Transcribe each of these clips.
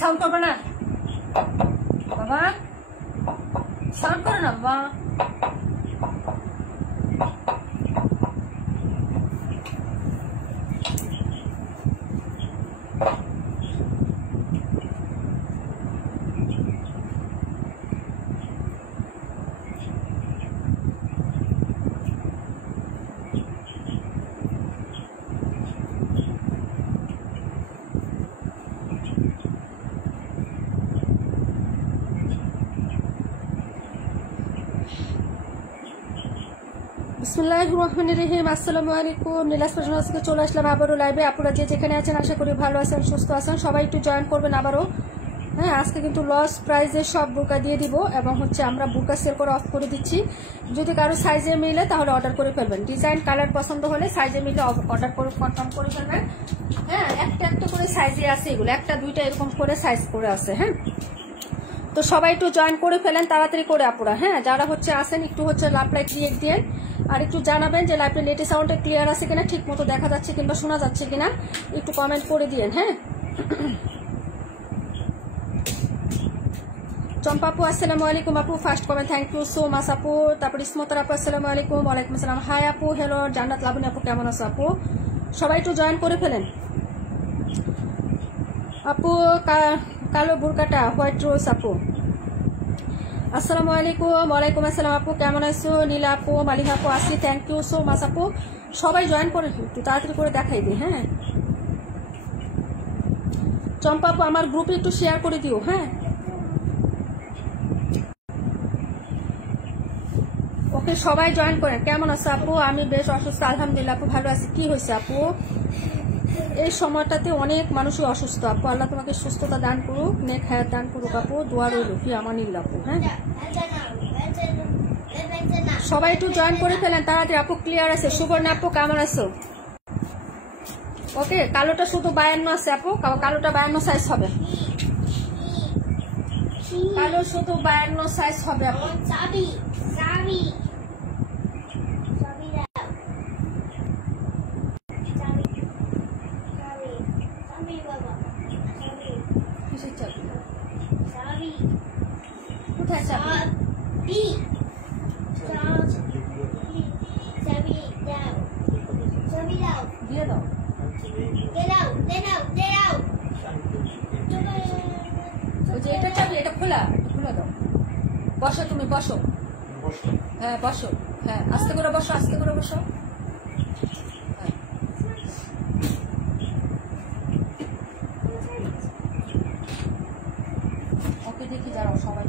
Sound করবে না বাবা, সাউন্ড করে না বাবা। বিসমিল্লাহিররহমানিররহিম। আসসালামু আলাইকুম। নীলাজ ফ্যাশন হাউস থেকে চলে আসলাম আবারও লাইভে। আপনারা যে যেখানে আছেন আশা করি ভালো আছেন, সুস্থ আছেন। সবাই একটু জয়েন করবেন আবারও। হ্যাঁ, আজকে কিন্তু লস প্রাইজে সব বুরকা দিয়ে দিব এবং হচ্ছে আমরা বুরকা সেল করে অফ করে দিচ্ছি। যদি কারো সাইজে মিলে তাহলে অর্ডার করে ফেলবেন। ডিজাইন কালার পছন্দ হলে সাইজে মিলে অর্ডার করে কনফার্ম করে ফেলবেন। হ্যাঁ, একটা একটা করে সাইজে আছে এগুলো, একটা দুইটা এরকম করে সাইজ করে আছে। হ্যাঁ, তো সবাই একটু জয়েন করে ফেলেন তাড়াতাড়ি করে আপুরা। হ্যাঁ, যারা হচ্ছে আসেন একটু হচ্ছে লাভ লাইক দিয়ে দিন আর একটু জানাবেন যে লাইভের নেটে সাউন্ডে ক্লিয়ার আছে কিনা, ঠিক মতো দেখা যাচ্ছে কিংবা শোনা যাচ্ছে কিনা, একটু কমেন্ট করে দিন। হ্যাঁ, চম্পা আপু আসসালামু আলাইকুম আপু, first comment thank you so much আপু। তারপর ইসমতার আপু আসসালামু আলাইকুম। ওয়ালাইকুম আসসালাম। হাই আপু, হ্যালো। জান্নাত লাবণী আপু কেমন আছো আপু? সবাই একটু জয়েন করে ফেলেন আপু। কালো বুরকাটা হোয়াইট রোজ আপু আসসালামু আলাইকুম। ওয়ালাইকুম আসসালাম আপু, কেমন আছো? নীলা আপু, মালিহা আপু আসি, থ্যাংক ইউ সো মাচ আপু। সবাই জয়েন করে একটু তাড়াতাড়ি করে দেখাই দিই। হ্যাঁ, চম্পা আপু আমার গ্রুপে একটু শেয়ার করে দিও। হ্যাঁ, ওকে, সবাই জয়েন করেন। কেমন আছো আপু? আমি বেশ অসুস্থ, আলহামদুলিল্লাহ আপু ভালো আছি। কি হয়েছে আপু? এই সময়টাতে অনেক মানুষই অসুস্থ আপু। আল্লাহ তোমাকে সুস্থতা দান করুক, নেক হায়াত দান করুক আপু। দোয়া রইল ফি আমানিল্লাহ আপু। হ্যাঁ, সবাই একটু জয়েন করে ফেলেন তাড়াতাড়ি আপু। ক্লিয়ার আছে? সুবর্ণা আপু কেমন আছো? ওকে, কালোটা শুধু 52 আছে আপু, কালোটা 52 সাইজ হবে। কালো শুধু 52 সাইজ হবে আপু। কোথায় চাবি? দিয়ে দাও। ওই যে এটা চাবি, এটা খোলা, খুলে দাও। বসো, তুমি বসো। হ্যাঁ বসো। হ্যাঁ, আস্তে করে বসো, আস্তে করে বসো। ওকে, দেখি যাও সবাই।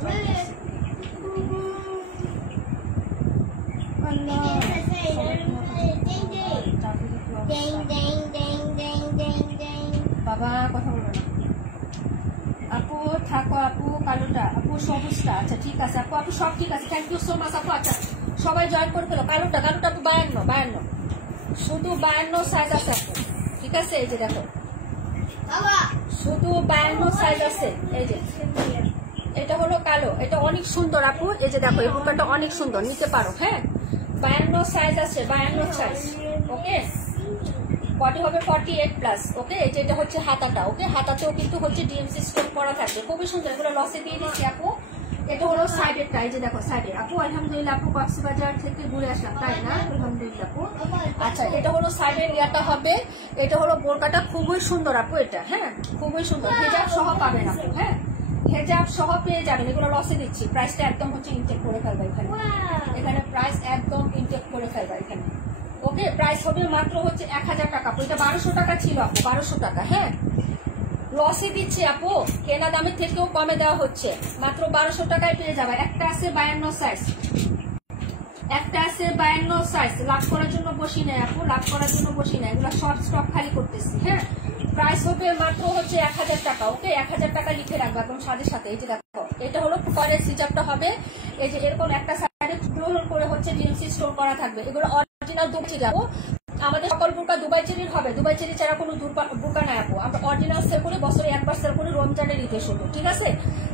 বাবা কথা বলবে না আপু, থাকো আপু। কালোটা আপু, সবুজটা আচ্ছা ঠিক আছে আপু। আপু সব ঠিক আছে, থ্যাংক ইউ সো মাচ আপু। আচ্ছা সবাই জয়েন করে ফেলো। কালোটা আপু 52 শুধু 52 সাইজ আছে আপু। ঠিক আছে, এই যে দেখো শুধু 52 সাইজ আছে। এই যে এটা হলো কালো, এটা অনেক সুন্দর আপু। এই যে দেখো, এই বুরকাটা অনেক সুন্দর, নিতে পারো। হ্যাঁ, 52 সাইজ আছে, 52 সাইজ। ওকে, বডি হবে 48+। ওকে, এটা হচ্ছে হাতাটা। ওকে, হাতাতেও কিন্তু হচ্ছে ডিএমসি স্টোন করা থাকবে, খুবই সুন্দর। এগুলো লসে দিয়ে দিচ্ছি আপু। এটা হলো সাইডেরটা, এই যে দেখো সাইডে আপু। আলহামদুলিল্লাহ আপু, কক্সবাজার থেকে ঘুরে আসলাম তাই না? আলহামদুলিল্লাহ আপু। আচ্ছা, এটা হলো সাইডের ইয়াটা হবে। এটা হলো বোরকাটা, খুবই সুন্দর আপু এটা। হ্যাঁ, খুবই সুন্দর। হেজাব সহ পাবেন আপু। হ্যাঁ, হেজাব সহ পেয়ে যাবেন। এগুলো লসে দিচ্ছি। প্রাইসটা একদম হচ্ছে ইনটেক করে ফেলবা এখানে। এখানে প্রাইস একদম ইনটেক করে ফেলবা এখানে। ওকে, প্রাইস হবে মাত্র হচ্ছে 1000 টাকা। এটা 1200 টাকা ছিল আপু, 1200 টাকা। হ্যাঁ, লসে দিচ্ছে আপু, কেনা দামের থেকেও কমে দেওয়া হচ্ছে। মাত্র 1200 টাকায় পেয়ে যাবে। একটা আছে 52 সাইজ, একটা আছে 52 সাইজ। লাভ করার জন্য বসি নাই আপু, লাভ করার জন্য বসি নাই। এগুলো শর্ট স্টক খালি করতেছি। হ্যাঁ, প্রাইস হবে মাত্র হচ্ছে 1000 টাকা। ওকে, 1000 টাকা লিখে রাখবো একদম সাথে সাথে। এই যে দেখো, এটা হলো পরের সিজারটা হবে। এই যে এরকম একটা সাইডে করে হচ্ছে ডিএমসি স্টোন করা থাকবে। এগুলো অরিজিনাল দুবাই যাবো। আমাদের সকল বুরকা দুবাই চেরির হবে। দুবাই চেরি ছাড়া কোনো বুরকা নাই আপু। আমরা অরিজিনাল সেল করে, বছরে একবার সেল করে, রমজানের ঈদে শুধু। ঠিক আছে,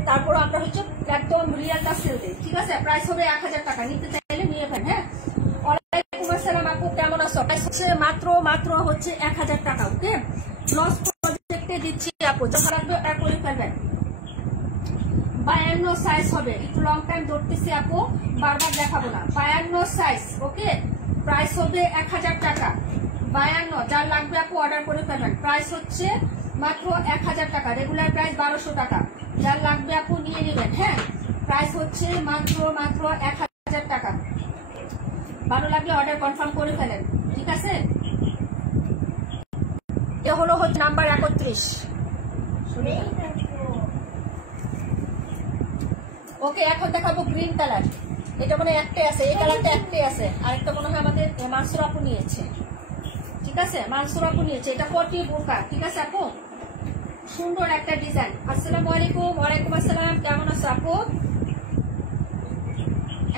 তারপর আমরা হচ্ছে একদম রিয়ালটা সেল দিই। ঠিক আছে, প্রাইস হবে 1000 টাকা। নিতে চাইলে নিয়ে ফেলেন। হ্যাঁ, ওয়ালাইকুম ওয়ালাইকুম আসসালাম আপু, কেমন আছো? হচ্ছে মাত্র হচ্ছে 1000 টাকা। ওকে, লস প্রজেক্টে দিচ্ছি আপু, যখন লাগবে ওটা করে ফেলবেন। 52 সাইজ হবে, একটু লং টাইম ধরতেছি আপু, বারবার দেখাবো না। 52 সাইজ। ওকে, প্রাইস হবে 1000 টাকা। 52, যার লাগবে আপু অর্ডার করে ফেলবেন। প্রাইস হচ্ছে মাত্র 1000 টাকা, রেগুলার প্রাইস 1200 টাকা। যার লাগবে আপু নিয়ে নেবেন। হ্যাঁ, প্রাইস হচ্ছে মাত্র 1000 টাকা। ভালো লাগলে অর্ডার কনফার্ম করে ফেলেন, ঠিক আছে? এ হলো হচ্ছে নাম্বার 31। ওকে, এখন দেখাবো গ্রিন কালার। এটা মনে হয় একটাই আছে, এই কালারটা একটাই আছে, আরেকটা মনে হয় আমাদের মানসুর আপু নিয়েছে। ঠিক আছে, মানসুর আপু নিয়েছে। এটা পটি বোরকা, ঠিক আছে আপু? সুন্দর একটা ডিজাইন। আসসালামু আলাইকুম। ওয়ালাইকুম আসসালাম, কেমন আছো আপু?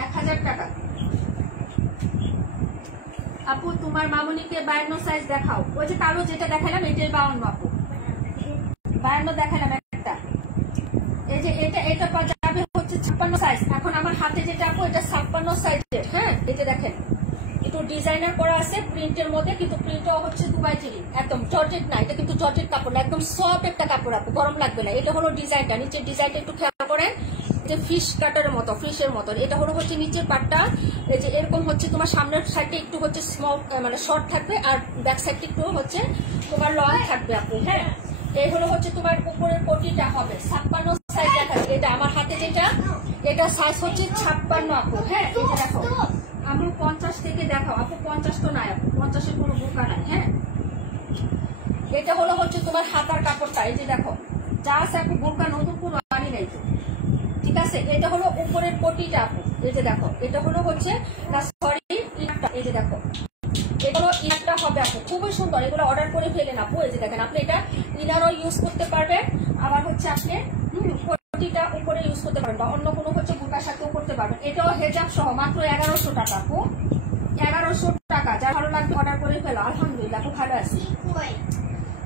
1000 টাকা আপু। তোমার মামুনিকে 52 সাইজ দেখাও। ওই যে কালো যেটা দেখালাম এটাই 52 আপু। 52 দেখালাম একটা। এই যে এটা যাবে হচ্ছে 56 সাইজ। এখন আমার হাতে যেটা আপু এটা 56 সাইজের। হ্যাঁ, এটা দেখেন একটু ডিজাইনার করা আছে প্রিন্টের মধ্যে, কিন্তু প্রিন্টও হচ্ছে দুবাই চেরি, একদম জর্জেট না। এটা কিন্তু জর্জেট কাপড় না, একদম সফট একটা কাপড় আপু, গরম লাগবে না। এটা হলো ডিজাইনটা, নিচের ডিজাইনটা একটু খেয়াল করেন, যে ফিশ কাটারের মতো, ফিশের মতো। এটা হলো হচ্ছে নিচের পাটটা, এই যে এরকম হচ্ছে তোমার সামনের সাইডটা একটু হচ্ছে স্মল মানে শর্ট থাকবে, আর ব্যাক সাইডটা একটু হচ্ছে তোমার লং থাকবে আপু। হ্যাঁ, এই হলো হচ্ছে তোমার উপরের কোটিটা হবে 56 সাইজ দেখাচ্ছে। এটা আমার হাতে যেটা, এটা সাইজ হচ্ছে 56 আপু। হ্যাঁ, এই যে দেখো আমি 50 থেকে দেখাও আপু। 50 তো নাই আপু, 50-এর কোনো বোরকা নাই। হ্যাঁ, এটা হলো হচ্ছে তোমার হাতার কাপড়টা, এই যে দেখো যা আছে আপু, বোরকা নতুন কোনো আনি নাই তো, ঠিক আছে? এটা হলো উপরের কোটিটা আপু, এই যে দেখো এটা হলো হচ্ছে না সরি ইনারটা, এই যে দেখো এগুলো ইনারটা হবে আপু, খুবই সুন্দর। এগুলো অর্ডার করে ফেলেন আপু। এই যে দেখেন আপনি এটা ইনারও ইউজ করতে পারবেন, আবার হচ্ছে আপনি কোটিটা উপরে ইউজ করতে পারবেন, বা অন্য কোনো হচ্ছে বোরকার সাথেও করতে পারবেন। এটাও হেজাব সহ মাত্র 1100 টাকা আপু। 1100 টাকা। যার ভালো লাগবে অর্ডার করে ফেলো। আলহামদুলিল্লাহ খুব ভালো আছি।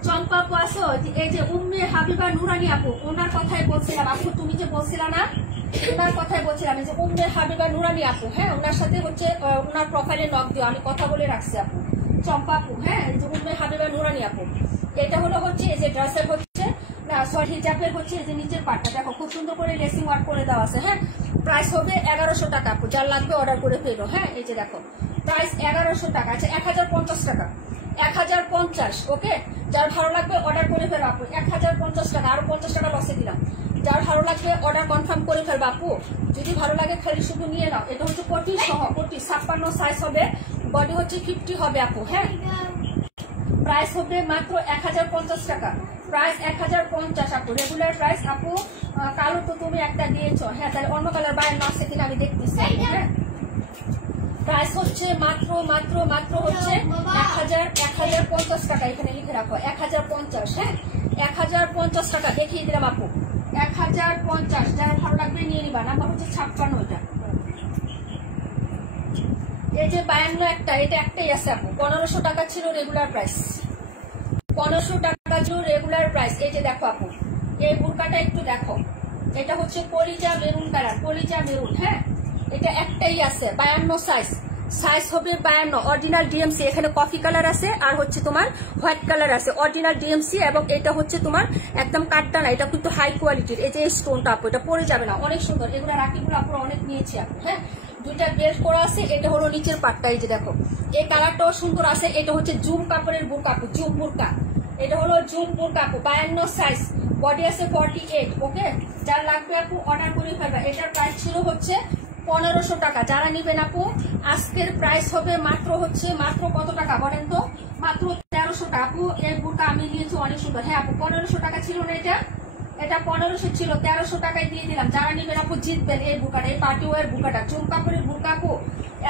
চম্পা আপু আসো, এই যে উম্মে হাবিবা নুরানি আপু, ওনার কথাই বলছিলাম আপু। তুমি যে বলছিলা না, ওনার কথাই বলছিলাম, যে উম্মে হাবিবা নুরানি আপু। হ্যাঁ, ওনার সাথে হচ্ছে ওনার প্রোফাইলে নক দিও, আমি কথা বলে রাখছি আপু। চম্পা আপু, হ্যাঁ, এই যে উম্মে হাবিবা নুরানি আপু। এটা হলো হচ্ছে এই যে ড্রেসের হচ্ছে না সরি হিজাবের হচ্ছে এই যে নিচের পাটটা দেখো খুব সুন্দর করে লেসিং ওয়ার্ক করে দেওয়া আছে। হ্যাঁ, প্রাইস হবে 1100 টাকা আপু। যার লাগবে অর্ডার করে ফেলো। হ্যাঁ, এই যে দেখো প্রাইস 1100 টাকা। আচ্ছা, 1050 টাকা। 1050। ওকে, যার ভালো লাগবে অর্ডার করে ফেলো আপু। 1050 টাকা, আরো 50 টাকা লসে দিলাম। যার ভালো লাগবে অর্ডার কনফার্ম করে ফেলবো আপু। যদি ভালো লাগে খালি শুধু নিয়ে নাও। এটা হচ্ছে কোটি সহ, কোটি 56 সাইজ হবে, বডি হচ্ছে 50 হবে আপু। হ্যাঁ, প্রাইস হবে মাত্র 1050 টাকা। প্রাইস 1050 আপু, রেগুলার প্রাইস আপু। কালো তো তুমি একটা দিয়েছো। হ্যাঁ, তাহলে অন্য কালার বাইরে না আছে কিনা আমি দেখতেছি। হ্যাঁ, প্রাইস হচ্ছে মাত্র হচ্ছে 1050 টাকা। এখানে লিখে রাখো 1050। হ্যাঁ, 1050 টাকা দেখিয়ে দিলাম আপু। 1050, যারা ভালো লাগবে নিয়ে নিবা। নাম্বার হচ্ছে 56 এটা। এই যে 52 একটা, এটা একটাই আছে আপু। 1500 টাকা ছিল রেগুলার প্রাইস। 1500 টাকা ছিল রেগুলার প্রাইস। এই যে দেখো আপু, এই বোরকাটা একটু দেখো, এটা হচ্ছে কলিজা মেরুন কালার, কলিজা মেরুন। হ্যাঁ, এটা একটাই আছে 52 সাইজ। সাইজ হবে 52, অরিজিনাল ডিএমসি। এখানে কফি কালার আছে আর হচ্ছে তোমার হোয়াইট কালার আছে, অরিজিনাল ডিএমসি। এবং এটা হচ্ছে তোমার একদম কাটটা না, এটা কিন্তু হাই কোয়ালিটির। এই যে স্টোনটা আপু, এটা পরে যাবে না, অনেক সুন্দর। এগুলো রাখিগুলো আপু অনেক নিয়েছি আপু। হ্যাঁ, দুইটা বেল্ট করা আছে। এটা হলো নিচের পাটটা, এই যে দেখো এই কালারটাও সুন্দর আছে। এটা হচ্ছে জুম কাপড়ের বোরকা আপু, জুম বোরকা। এটা হলো জুম বোরকা আপু, 52 সাইজ, বডি আছে 48। ওকে, যার লাগবে আপু অর্ডার করে ফেলবে। এটার প্রাইস ছিল হচ্ছে 1500 টাকা। যারা নিবেন আপু আজকের প্রাইস হবে মাত্র কত টাকা বলেন তো? মাত্র 1300 টাকা আপু। এই বোরকা আমি নিয়েছি, অনেক সুন্দর। হ্যাঁ আপু, 1500 টাকা ছিল না এটা? এটা 1500 ছিল, 1300 টাকায় দিয়ে দিলাম। যারা নিবেন আপু জিতবেন এই বোরকাটা, এই পার্টি ওয়ার বোরকাটা। চুন কাপড়ের বোরকা আপু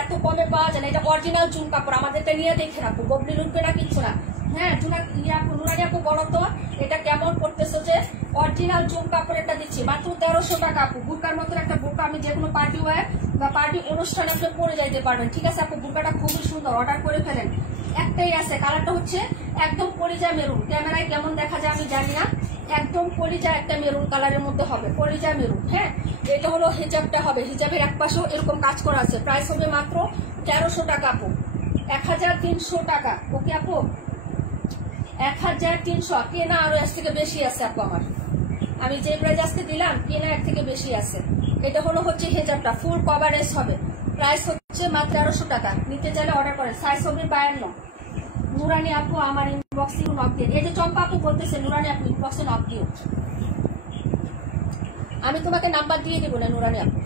এত কমে পাওয়া যায় না। এটা অরিজিনাল চুন কাপড়, আমাদেরটা নিয়ে দেখে রাখো, ববলি লুটবে না, কিচ্ছু না। হ্যাঁ, নুরানি আপু বলো তো এটা কেমন করতেছো? যে অরিজিনাল চুন কাপড়েরটা দিচ্ছি মাত্র 1300 টাকা আপু। বোরকার মতন একটা বোরকা, আমি যে কোনো পার্টি ওয়ার বা পার্টি অনুষ্ঠানে আপনি পরে যাইতে পারবেন। ঠিক আছে আপু, বোরকাটা খুবই সুন্দর, অর্ডার করে ফেলেন। একটাই আছে, কালারটা হচ্ছে একদম কলিজা মেরুন। ক্যামেরায় কেমন দেখা যায় আমি জানি না, একদম কলিজা একটা মেরুন কালারের মধ্যে হবে, কলিজা মেরুন। হ্যাঁ, এটা হলো হিজাবটা হবে, হিজাবের এক পাশেও এরকম কাজ করা আছে। প্রাইস হবে মাত্র 1300 টাকা আপু। 1300 টাকা। ওকে আপু 1300, কেনা আরো এর থেকে বেশি আছে আপু আমার। আমি যে প্রাইস আজকে দিলাম কেনা এর থেকে বেশি আছে। এটা হচ্ছে হেজাবটা ফুল কভারেজ হবে, প্রাইস হচ্ছে মাত্র 1300 টাকা। নিতে চাইলে অর্ডার করেন, সাইজ হবে 52। নুরানি আপু আমার ইনবক্সে নক দিয়ে, এই যে চম্পা আপু বলতেছে নুরানি আপু ইনবক্সে নক দিও, আমি তোমাকে নাম্বার দিয়ে দিব না নুরানি আপু,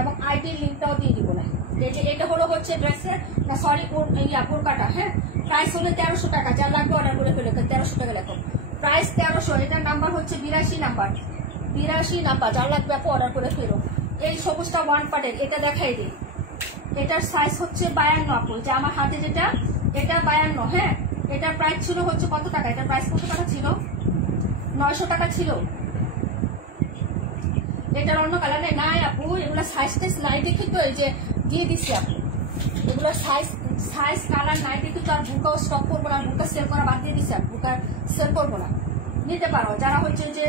এবং আইডি লিঙ্কটাও দিয়ে দিব না। এই যে এটা হচ্ছে ড্রেসের না সরি বোরকাটা, হ্যাঁ প্রাইস হলো 1300 টাকা। যার লাগবে অর্ডার করে ফেলো, 1300 টাকা লেখো, প্রাইস 1300। এটার নাম্বার হচ্ছে 82 নাম্বার, 82 নাম্বার। যার লাগবে আপু অর্ডার করে ফেলো। এই সবুজটা ওয়ান পার্টের, এটা দেখাই দিই। এটার সাইজ হচ্ছে 52 আপু, যে আমার হাতে যেটা এটা 52। হ্যাঁ এটার প্রাইস ছিল হচ্ছে কত টাকা, এটার প্রাইস কত টাকা ছিল, 900 টাকা ছিল। এটার অন্য কালারে নাই আপু, এগুলো সাইজ টেস নাই দেখি তো এই যে দিয়ে দিচ্ছি আপু, এগুলো সাইজ কালার নাই দেখি তো। আর বুকাও স্টক করবো না, বুকা সেল করা বাদ দিয়ে দিচ্ছি, আর বুকা সেল করবো না। নিতে পারো যারা হচ্ছে যে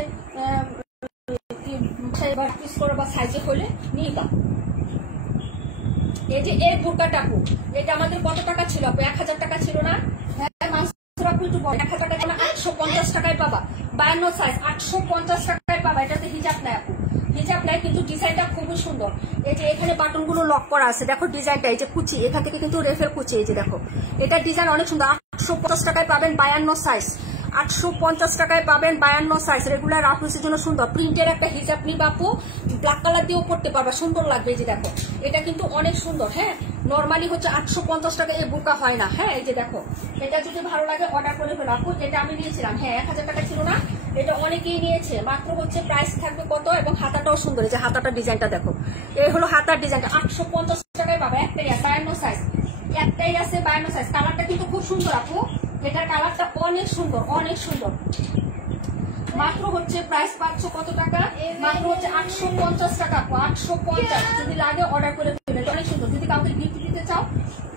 পিস করে বা সাইজে হলে নিয়ে দাও। এই যে এই বুরকাটা আপু, এটা আমাদের কত টাকা ছিল আপু, 1000 টাকা ছিল না? হ্যাঁ 1000 টাকা না, 850 টাকায় পাবা। 52 সাইজ 850 টাকায় পাবা। এটাতে হিজাব নাই আপু, হিজাব নাই, কিন্তু ডিজাইনটা খুবই সুন্দর। এই যে এখানে বাটন গুলো লক করা আছে, দেখো ডিজাইনটা, এই যে কুচি এখান থেকে কিন্তু রেফেল কুচি, এই যে দেখো এটা ডিজাইন অনেক সুন্দর। 850 টাকায় পাবেন 52 সাইজ, 850 টাকায় পাবেন 52 সাইজ। রেগুলার রাফিসের জন্য সুন্দর প্রিন্টের একটা হিজাব নিবা আপু, ব্ল্যাক কালার দিয়েও পড়তে পারবা, সুন্দর লাগবে। এই যে দেখো এটা কিন্তু অনেক সুন্দর। হ্যাঁ নর্মালি হচ্ছে 850 টাকা এই বুকা হয় না। হ্যাঁ এই যে দেখো এটা যদি ভালো লাগে অর্ডার করে ফেলো আপু। এটা আমি নিয়েছিলাম, হ্যাঁ 1000 টাকা ছিল না, এটা অনেকেই নিয়েছে। মাত্র হচ্ছে প্রাইস থাকবে কত, এবং হাতাটাও সুন্দর। এই যে হাতাটা ডিজাইনটা দেখো, এই হলো হাতার ডিজাইনটা। 850 টাকায় পাবা, একটাই 52 সাইজ, একটাই আছে 52 সাইজ। কালারটা কিন্তু খুব সুন্দর আপু, এটার কালারটা অনেক সুন্দর, অনেক সুন্দর। মাত্র হচ্ছে প্রাইস পাচ্ছ কত টাকা, মাত্র হচ্ছে 850 টাকা আপু, 850। যদি লাগে অর্ডার করে ফেলে, অনেক সুন্দর। যদি কাউকে গিফট দিতে চাও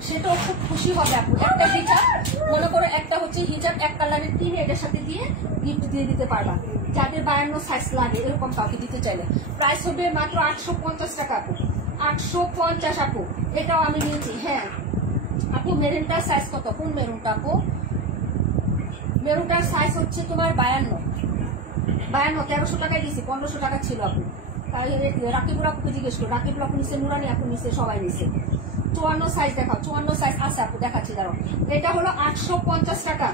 সেটাও খুব খুশি হবে আপু। একটা হিজাব মনে করো, একটা হচ্ছে হিজাব এক কালারের কিনে এটার সাথে দিয়ে গিফট দিয়ে দিতে পারবা, যাদের 52 সাইজ লাগে এরকম কাউকে দিতে চাইলে। প্রাইস হবে মাত্র 850 টাকা আপু, 850 আপু। এটাও আমি নিয়েছি। হ্যাঁ আপু মেরুনটার সাইজ কত, কোন মেরুনটা আপু? মেরুনটার সাইজ হচ্ছে তোমার 52, 1300 টাকায় দিয়েছি, 1500 টাকা ছিল আপু। রাকিবুল আপুকে জিজ্ঞেস করো, রাকিবুল আপু নিচে, নুরানি আপু নিচে, সবাই নিচে। 54 সাইজ দেখাও, 54 সাইজ আছে আপু, দেখাচ্ছি দাঁড়াও। এটা হলো 850 টাকা।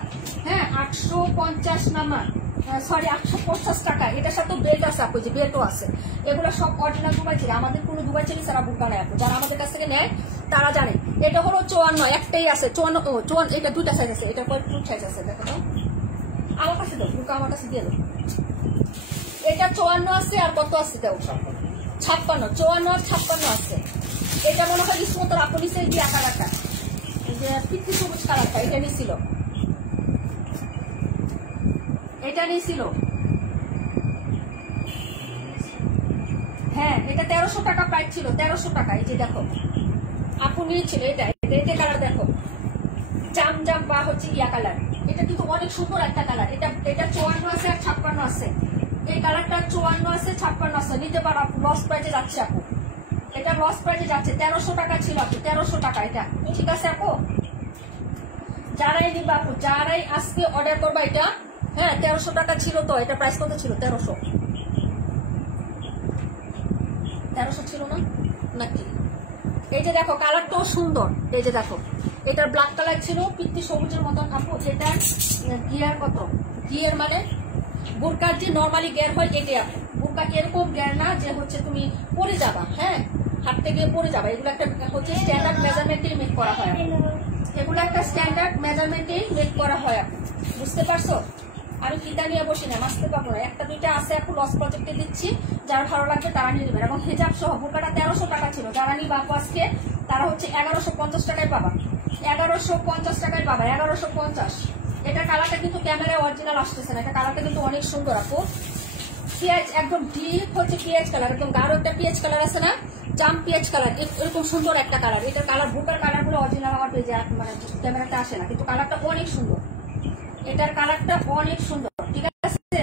হ্যাঁ 850 নাম্বার, সরি 850 টাকা। এটার সাথে বেল্ট আছে আপু, যে বেল্টও আছে। এগুলো সব অরিজিনাল দুবাই ছিল, আমাদের কোনো দুবাই ছিল সারা বুকা নেয় আপু, যারা আমাদের কাছ থেকে নেয় তারা জানে। এটা হলো 54, একটাই আছে 54। এটা দুইটা সাইজ আছে, এটা পরে টু সাইজ আছে, দেখো তো আমার কাছে দাও, বুকা আমার কাছে দিয়ে দাও। এটা 54 আছে, আর কত আছে দাও, 56, 54 আর 56 আছে। এটা মনে হয় ইসমত আপু নিচে দিয়ে কালারটা, এই যে পিচ্ছি সবুজ কালারটা, এটা নিছিল, এটা নিছিল। হ্যাঁ এটা 1300 টাকা প্রাইস ছিল, 1300 টাকা। এই যে দেখো আপু নিয়েছিল এটা, এটা কালার দেখো, জাম জাম বা হচ্ছে ইয়া কালার। এটা কিন্তু অনেক সুন্দর একটা কালার। এটা 54 আছে আর 56 আছে। এই কালারটা 54 আছে, 56 আছে। নিতে পারো আপু, লস প্রাইজে যাচ্ছে আপু, এটা লস প্রাইজে যাচ্ছে। 1300 টাকা ছিল আপু, 1300 টাকা এটা, ঠিক আছে আপু? যারাই নিবা আপু, যারাই আজকে অর্ডার করবা এটা, হ্যাঁ 1300 টাকা ছিল। তো এটা প্রাইস কত ছিল, 1300 ছিল না নাকি? এই যে দেখো কালারটাও সুন্দর। এই যে দেখো এটার ব্ল্যাক কালার ছিল, পিত্তি সবুজের মতন আপু। এটা গিয়ার কত, গিয়ার মানে বুরকার যে নর্মালি গিয়ার হয় এটাই আপু। বুরকা এরকম গিয়ার না যে হচ্ছে তুমি পরে যাবা, হ্যাঁ হাঁটতে গিয়ে পরে যাবা। এগুলো একটা হচ্ছে স্ট্যান্ডার্ড মেজারমেন্টেই মেক করা হয়, এগুলো একটা স্ট্যান্ডার্ড মেজারমেন্টেই মেক করা হয় আপু, বুঝতে পারছো? আমি ফিতা নিয়ে বসি না, মাসতে পারবো না। একটা দুইটা আছে আপু, লস প্রজেক্টে দিচ্ছি, যার ভালো লাগবে তারা নিয়ে নেবেন। এবং হিজাব সহ বুরকাটা 1300 টাকা ছিল। যারা নিবা আপু আজকে তারা হচ্ছে 1150 টাকায় পাবা, 1150 টাকায় পাবা, 1150। এটা কালারটা কিন্তু ক্যামেরায় অরিজিনাল আসতেছে না, এটা কালারটা কিন্তু অনেক সুন্দর আপু। পিঁয়াজ একদম ডিপ হচ্ছে পিঁয়াজ কালার, একদম গাঢ় একটা পিঁয়াজ কালার আছে না, জাম পিঁয়াজ কালার, এরকম সুন্দর একটা কালার। এটার কালার বুকার কালার গুলো অরিজিনাল আমার পেজে মানে ক্যামেরাতে আসে না, কিন্তু কালারটা অনেক সুন্দর। এটার কালারটা অনেক সুন্দর, ঠিক আছে?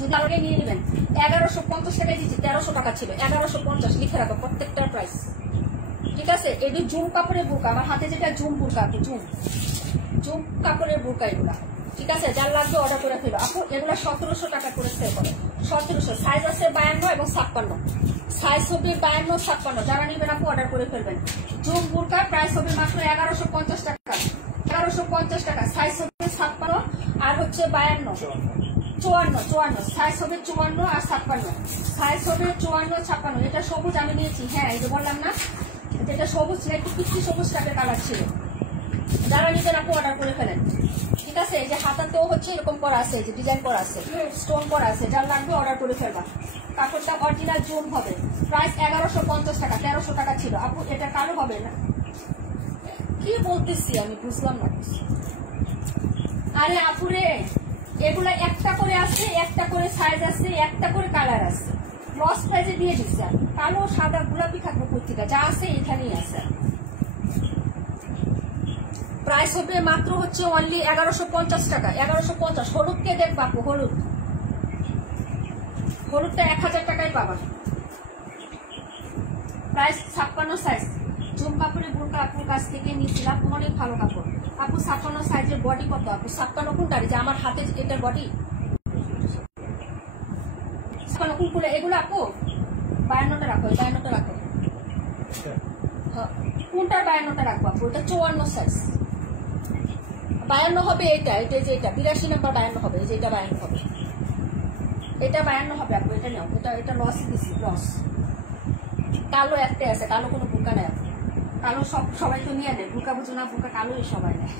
যদি আগে নিয়ে নেবেন 1150 টাকায় দিচ্ছি, 1300 টাকা ছিল, 1150 লিখে রাখো প্রত্যেকটার প্রাইস। ঠিক আছে, এই যে জুম কাপড়ের বুরকা, আমার হাতে যেটা জুম বুরকা, আপু জুম কাপড়ের বুরকা এগুলা। ঠিক আছে, যার লাগবে অর্ডার করে ফেলো আপু। এগুলা 1700 টাকা করে সেল করে, 1700। সাইজ আছে 52 এবং 56, সাইজ হবে 52 56। যারা নেবেন আপু অর্ডার করে ফেলবেন। জুম বুরকা প্রাইস হবে মাত্র 1150 টাকা, 1150 টাকা। সাইজ হবে 56 আর হচ্ছে 52 54, সাইজ হবে 54 আর 56, সাইজ হবে 54 56। এটা সবুজ আমি নিয়েছি, হ্যাঁ এই যে বললাম না যেটা সবুজ ছিল, একটু পিচ্ছি সবুজ টাইপের কালার ছিল। যারা নিজের আপু অর্ডার করে ফেলেন। ঠিক আছে, এই যে হাতাতেও হচ্ছে এরকম করা আছে, যে ডিজাইন করা আছে, স্টোন করা আছে। যার লাগবে অর্ডার করে ফেলবা। কাপড়টা অরিজিনাল জুম হবে, প্রাইস 1150 টাকা, 1300 টাকা ছিল আপু। এটা কালো হবে না, কি বলতেছি আমি বুঝলাম না। আরে আপুরে, এগুলা একটা করে আছে, একটা করে সাইজ আছে, একটা করে কালার আছে। লস প্রাইজে দিয়ে দিচ্ছে। কালো সাদা গোলাপি থাকবে পত্রিকা, যা আছে এখানেই আছে। প্রাইস হবে মাত্র হচ্ছে অনলি 1150 টাকা, 1150। হলুদকে দেখ বাপু, হলুদটা 1000 টাকায় পাবা। Price 56 size. জুম কাপড়ের বুরকা আপুর কাছ থেকে নিয়েছিলাম, অনেক ভালো কাপড় আপু। 56 সাইজের বডি কত আপু? 56 কোনটারি, যে আমার হাতে এটার বডি 56 কোনগুলো? এগুলো আপু 52টা রাখো, 52টা রাখো। কোনটা 52টা রাখবো আপু? এটা 54 সাইজ। 52 হবে এটা, এটা যে এটা 82 নাম্বার 52 হবে, এই যে এটা 52 হবে, এটা 52 হবে আপু। এটা নাও, এটা লসই দিচ্ছি, লস। কালো একটা আছে, কালো কোনো বুরকা নেই আপু। কালো সবাই তো নিয়ে নেয়, বুরকা বুঝো না, বুরকা কালোই সবাই নেয়।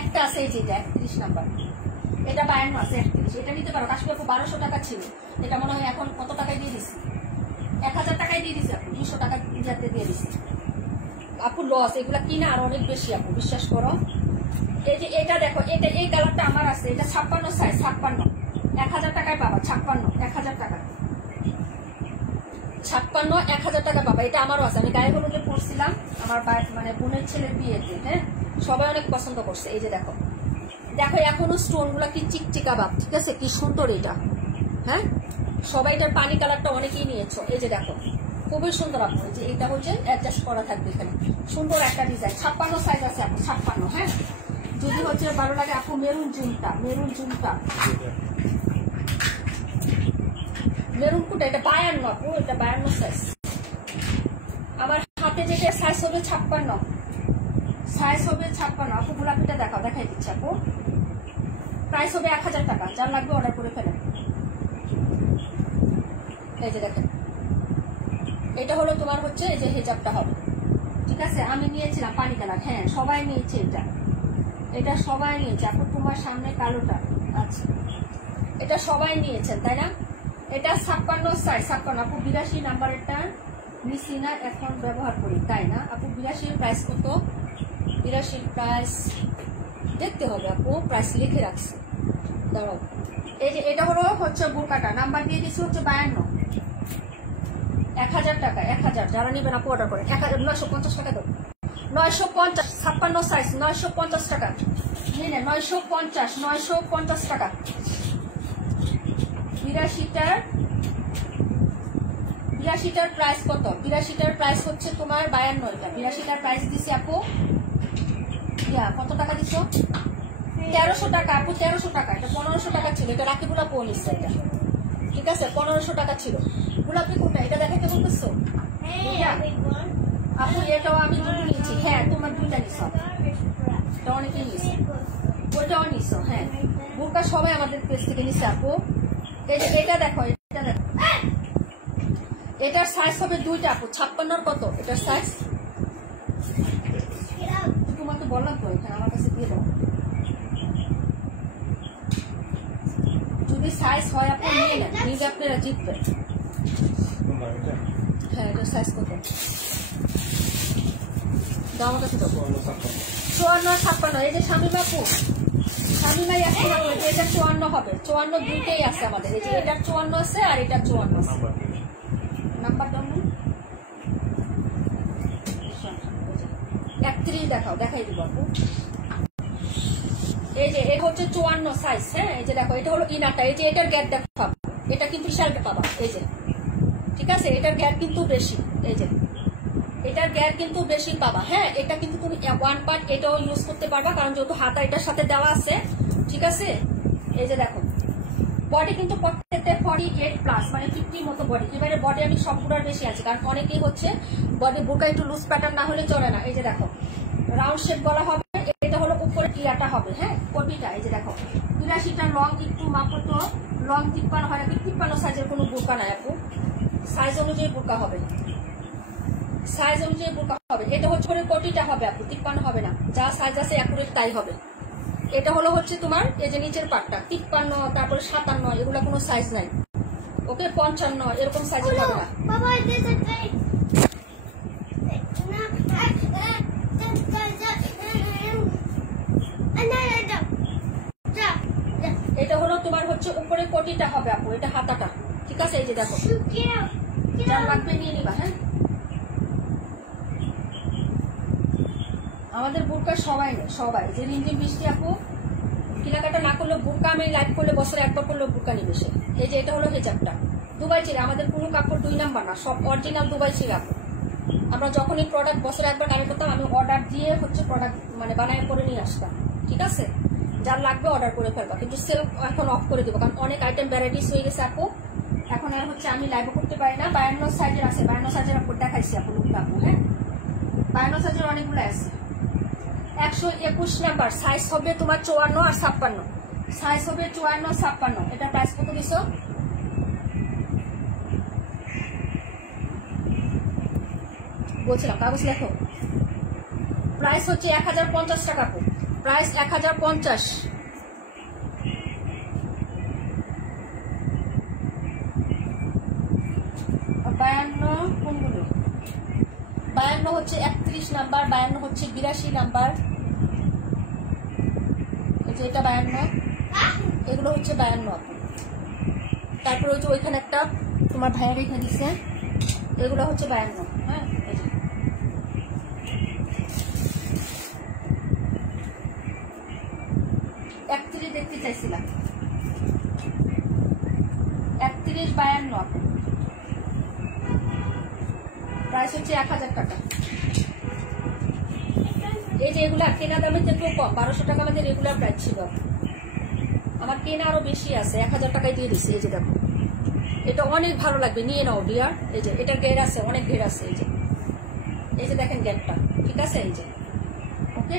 একটা আছে এই যে এটা 31 নাম্বার, এটা 52 আছে 31। এটা নিতে পারো। কাশ্মীর আপু 1200 টাকা ছিল, এটা মনে হয় এখন কত টাকায় দিয়ে দিচ্ছি? 1000 টাকায় দিয়ে দিচ্ছি আপু, 200 টাকা যাতে দিয়ে দিচ্ছি আপু। লস, এগুলা কিনা আর অনেক বেশি আপু, বিশ্বাস করো। এই যে এটা দেখো, এটা এই কালারটা আমার আছে, এটা 56 সাইজ, 56 1000 টাকায় পাবা। 56 1000 টাকা, 56 1000 টাকা পাবা। এটা আমারও আছে, আমি গায়ে হলুদে পড়ছিলাম আমার মানে বোনের ছেলের বিয়েতে, হ্যাঁ সবাই অনেক পছন্দ করছে। এই যে দেখো, দেখো এখনো স্টোন গুলা কি চিকচিকা ভাব। ঠিক আছে, কি সুন্দর এটা, হ্যাঁ সবাই এটার পানি কালারটা অনেকেই নিয়েছো। এই যে দেখো খুবই সুন্দর আপু। এই যে এটা হচ্ছে অ্যাডজাস্ট করা থাকবে এখানে, সুন্দর একটা ডিজাইন। 56 সাইজ আছে আপু, 56। হ্যাঁ যদি হচ্ছে ভালো লাগে আপু, মেরুন জুমটা, মেরুন কুটা, এটা 52 আপু, এটা 52 সাইজ। আমার হাতে যেটা সাইজ হবে 56, সাইজ হবে 56 আপু। গোলাপিটা দেখাও, দেখাই দিচ্ছি আপু। প্রাইস হবে 1000 টাকা, যার লাগবে অর্ডার করে ফেলেন। এই যে দেখেন, এটা হলো তোমার হচ্ছে এই যে হিজাবটা হবে। ঠিক আছে, আমি নিয়েছিলাম পানি কালার, হ্যাঁ সবাই নিয়েছে এটা সবাই নিয়েছে আপু। তোমার সামনে কালোটা আছে, এটা সবাই নিয়েছেন তাই না? এটা 56 সাইজ, 56 আপু। 82 নাম্বারটা নিছি না, এখন ব্যবহার করি তাই না আপু? 82 প্রাইস কত? 82 প্রাইস দেখতে হবে আপু, প্রাইস লিখে রাখছি, দাঁড়াও। এই যে এটা হলো হচ্ছে বুরকাটা, নাম্বার দিয়ে দিচ্ছি হচ্ছে 52, 1000 টাকা, 1000। যারা নেবেন আপু অর্ডার করে 950 টাকা দেবো। 950, 56 সাইজ, 950 টাকা নিলে 950 টাকা। 82টার প্রাইস কত? 82টার প্রাইস হচ্ছে তোমার 52। এটা 82টার প্রাইস দিছি আপু, কত টাকা দিছ? 1300 টাকা আপু, 1300 টাকা। এটা 1500 টাকা ছিল, এটা রাকিবুলা পলিশ। এটা ঠিক আছে, 1500 টাকা ছিল। গোলাপি কোনটা এটা দেখাতে বলতেছো আপু? এটাও আমি দুটো নিয়েছি, হ্যাঁ তোমার দুইটা নিছো, এটা অনেকেই নিছো, ওইটাও নিছো। হ্যাঁ বুরকা সবাই আমাদের পেজ থেকে নিছে আপু। এই যে এটা দেখো, এটা দেখো, এটার সাইজ হবে 2টা আপু। 56 কত এটার সাইজ? তোমাকে বললাম তো, এখানে আমার কাছে দিয়ে দাও। যদি সাইজ হয় আপু নিয়ে নেন, নিজে আপনারা জিতবেন। হ্যাঁ এটার সাইজ কত দাও আমার কাছে দাও। 54 56। এই যে শামিমা আপু, শামিমাই আছে না, এটা 54 হবে। 54 দুইটাই আছে আমাদের। এই যে এটার 54 আছে আর এটার 54 আছে। নাম্বার দাও না, 31 দেখাও, দেখাই দিব আপু। এই যে এটা হচ্ছে 54 সাইজ, হ্যাঁ এই যে দেখো, এটা হলো ইনারটা। এই যে এটার গ্যাপ দেখো, এটা কিন্তু বিশালটা পাবা। এই যে ঠিক আছে, এটার গ্যাপ কিন্তু বেশি। এই যে এটার গ্যাপ কিন্তু বেশি পাবা। হ্যাঁ, এটা কিন্তু তুমি 1 পার্ট এটাও ইউজ করতে পারবা, কারণ যেহেতু হাতা এটার সাথে দেওয়া আছে। ঠিক আছে, এই যে দেখো বডি কিন্তু প্রত্যেকটা 48+, মানে 50 মতো বডি। এবারে বডি আমি সবগুলোর বেশি আছে, কারণ অনেকেই হচ্ছে বডি বুকা একটু লুজ প্যাটার্ন না হলে চলে না। এই যে দেখো রাউন্ড শেপ গলা হবে, এটা হলো উপরে টিয়াটা হবে। হ্যাঁ, কোটিটা এই যে দেখো 82টা লং, একটু মাপো তো লং 53 হয় নাকি? 53 সাইজের কোনো বুকা নাই আপু, সাইজ অনুযায়ী বুকা হবে, সাইজ অনুযায়ী বুকা হবে। এটা হচ্ছে কোটিটা হবে আপু, 53 হবে না, যা সাইজ আছে অ্যাকুরেট তাই হবে। এটা হলো হচ্ছে তোমার এই যে নিচের পাটটা 53, তারপরে 57, এগুলা কোনো সাইজ নাই। ওকে, 55 এরকম সাইজের হবে না। এটা হলো তোমার হচ্ছে উপরে কোটিটা হবে আপু, এটা হাতাটা। ঠিক আছে, এই যে দেখো যার লাগবে নিয়ে নিবা। হ্যাঁ, আমাদের বুরকা সবাই নেই, সবাই যে রিমঝিম বৃষ্টি আপু কেনাকাটা না করলে বুরকা আমি লাইভ করলে বছরে একবার করলে বুরকা নিবে সে। এই যে এটা হলো হেজাবটা দুবাই চিরা, আমাদের কোনো কাপড় 2 নাম্বার না, সব অরিজিনাল দুবাই চিরা আপু। আমরা যখনই প্রোডাক্ট বছরে একবার কারি করতাম, আমি অর্ডার দিয়ে হচ্ছে প্রোডাক্ট মানে বানায় করে নিয়ে আসতাম। ঠিক আছে, যার লাগবে অর্ডার করে ফেলবা, কিন্তু সেল এখন অফ করে দেবো, কারণ অনেক আইটেম ভ্যারাইটিস হয়ে গেছে আপু। এখন আর হচ্ছে আমি লাইভ করতে পারি না। 52 সাইজের আছে, 52 সাইজের আপু দেখাইছি আপু লুকটা আপু। হ্যাঁ, 52 সাইজের অনেকগুলো আছে। 121 নাম্বার সাইজ হবে তোমার 54 আর 56, সাইজ হবে 54 56। এটা প্রাইস কত দিছো? বলছিলাম কাগজ লেখো। প্রাইস হচ্ছে 1050 টাকা আপু, প্রাইস 1050। 52 কোনগুলো? 52 হচ্ছে 31 নাম্বার, 52 হচ্ছে 82 নাম্বার, এটা 52, এগুলো হচ্ছে 52 আপু। তারপরে হচ্ছে ওইখানে একটা তোমার ভাইয়া রেখে দিচ্ছে, এগুলো হচ্ছে 52। হ্যাঁ, 31 দেখতে চাইছিলাম, 31 52 আপু। প্রাইস হচ্ছে 1000 টাকা। এই যে এগুলা কেনা দামের থেকেও কম, 1200 টাকা আমাদের রেগুলার প্রাইস ছিল। আমার কেনা আরো বেশি আছে, 1000 টাকায় দিয়ে দিচ্ছি। এই যে দেখো এটা অনেক ভালো লাগবে, নিয়ে নাও ডিয়ার। এই যে এটা ঘের আছে, অনেক ঘের আছে। এই যে দেখেন ঘেরটা। ঠিক আছে, এই যে ওকে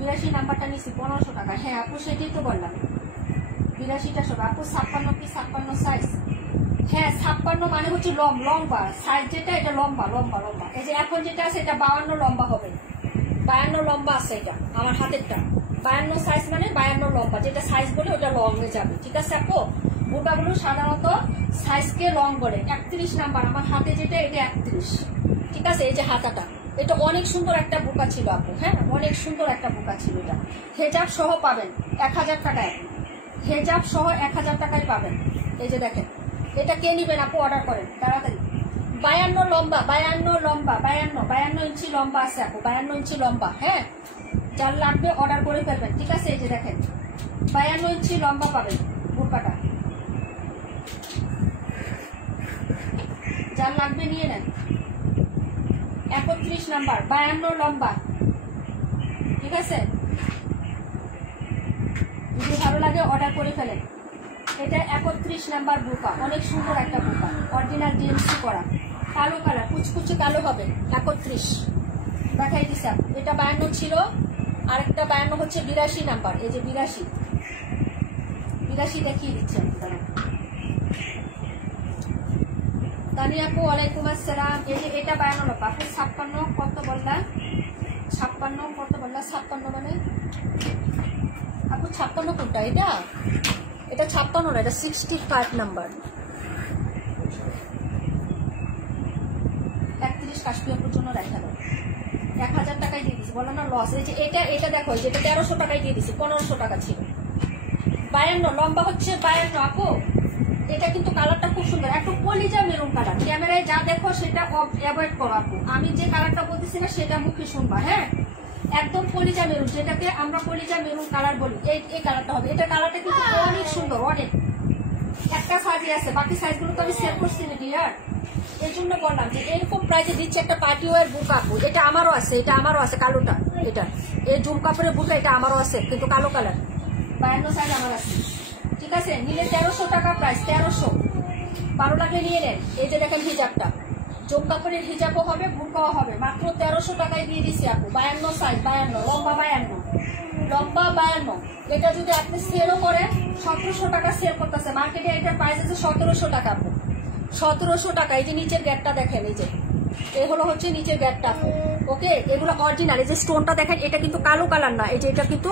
82 নাম্বারটা নিচ্ছি 1500 টাকা। হ্যাঁ আপু, সেটাই তো বললাম 82টা সব আপু। 56 কি 56 সাইজ? হ্যাঁ, 56 মানে হচ্ছে লম্বা সাইজ, যেটা এটা লম্বা লম্বা লম্বা। এই যে এখন যেটা আছে এটা 52 লম্বা হবে, 52 লম্বা আছে এটা আমার হাতেরটা। 52 সাইজ মানে 52 লম্বা, যেটা সাইজ বলে ওটা লং হয়ে যাবে। ঠিক আছে আপু, বুকাগুলো সাধারণত সাইজকে লং করে। 31 নাম্বার আমার হাতে যেটা, এটা 31। ঠিক আছে, এই যে হাতাটা, এটা অনেক সুন্দর একটা বুকা ছিল আপু। হ্যাঁ, অনেক সুন্দর একটা বুকা ছিল। এটা হেজাব সহ পাবেন 1000 টাকায়, হেজাব সহ 1000 টাকায় পাবেন। এই যে দেখেন, এটা কে নিবেন আপু অর্ডার করেন তাড়াতাড়ি। 52 লম্বা, 52 লম্বা, 52 ইঞ্চি লম্বা আছে আপু, 52 ইঞ্চি লম্বা। হ্যাঁ, যার লাগবে অর্ডার করে ফেলবেন। ঠিক আছে, এই যে দেখেন 52 ইঞ্চি লম্বা পাবেন বুরকাটা, যার লাগবে নিয়ে নেন। 31 নাম্বার 52 লম্বা। ঠিক আছে, যদি ভালো লাগে অর্ডার করে ফেলেন। এটা 31 নাম্বার বুকা, অনেক সুন্দর একটা বুকা, অরিজিনাল ডিএমসি করা, কালো কালার, কুচকুচে কালো হবে। 31 দেখাই দিছে। এটা 52 ছিল, আরেকটা 52 হচ্ছে 82 নাম্বার। এই যে 82 দেখিয়ে দিচ্ছে আপনারা। তানি আপু ওয়ালাইকুম আসসালাম। এই যে এটা 52 লম্বা আপু। 56 কত বললাম? 56 কত বললাম? 56 মানে আপু 56 কোনটা? এটা 56 না, এটা 65 নাম্বার। 31 কাশ্মীরের জন্য দেখা দাও। 1000 টাকায় দিয়ে দিচ্ছি, বললাম না লস। এই যে এটা দেখো, যেটা 1300 টাকায় দিয়ে দিচ্ছি, 1500 টাকা ছিল। 52 লম্বা হচ্ছে 52 আপু। এটা কিন্তু কালারটা খুব সুন্দর, একটু কলিজা মেরুন কালার। ক্যামেরায় যা দেখো সেটা অ্যাভয়েড করো আপু, আমি যে কালারটা বলতেছি না সেটা মুখে শুনবা। হ্যাঁ, একদম কলিজা মেরুন, যেটাকে আমরা কলিজা মেরুন কালার বলি, এই কালারটা হবে। এটা কালারটা কিন্তু অনেক সুন্দর, অনেক। একটা সাইজই আছে, বাকি সাইজগুলো তো আমি সেল করছি না ডিয়ার। এই জন্য বললাম যে এরকম প্রাইজে দিচ্ছে একটা পার্টি ওয়ার বুরকা আপু। এটা আমারও আছে, এটা আমারও আছে কালোটা। এটা এই জুম কাপড়ের বুরকা, এটা আমারও আছে কিন্তু কালো কালার, 52 সাইজ আমার আছে। ঠিক আছে, নিলে 1300 টাকা প্রাইস, 1300। ভালো লাগলে নিয়ে নেন। এই যে দেখেন হিজাবটা, জুম কাপড়ের হিজাবও হবে, বুরকাও হবে, মাত্র 1300 টাকায় দিয়ে দিচ্ছি আপু। 52 সাইজ, 52, লম্বা 52, লম্বা 52। এটা যদি আপনি সেলও করেন 1700 টাকা সেল করতেছে মার্কেটে, এটার প্রাইস আছে 1700 টাকা আপু, 1700 টাকা। এই যে নিচের গ্যাটটা দেখেন, এই যে এই হলো হচ্ছে নিচের গ্যাটটা আপু। ওকে, এগুলো অরিজিনাল। এই যে স্টোনটা দেখেন, এটা কিন্তু কালো কালার না, এই যে এটা কিন্তু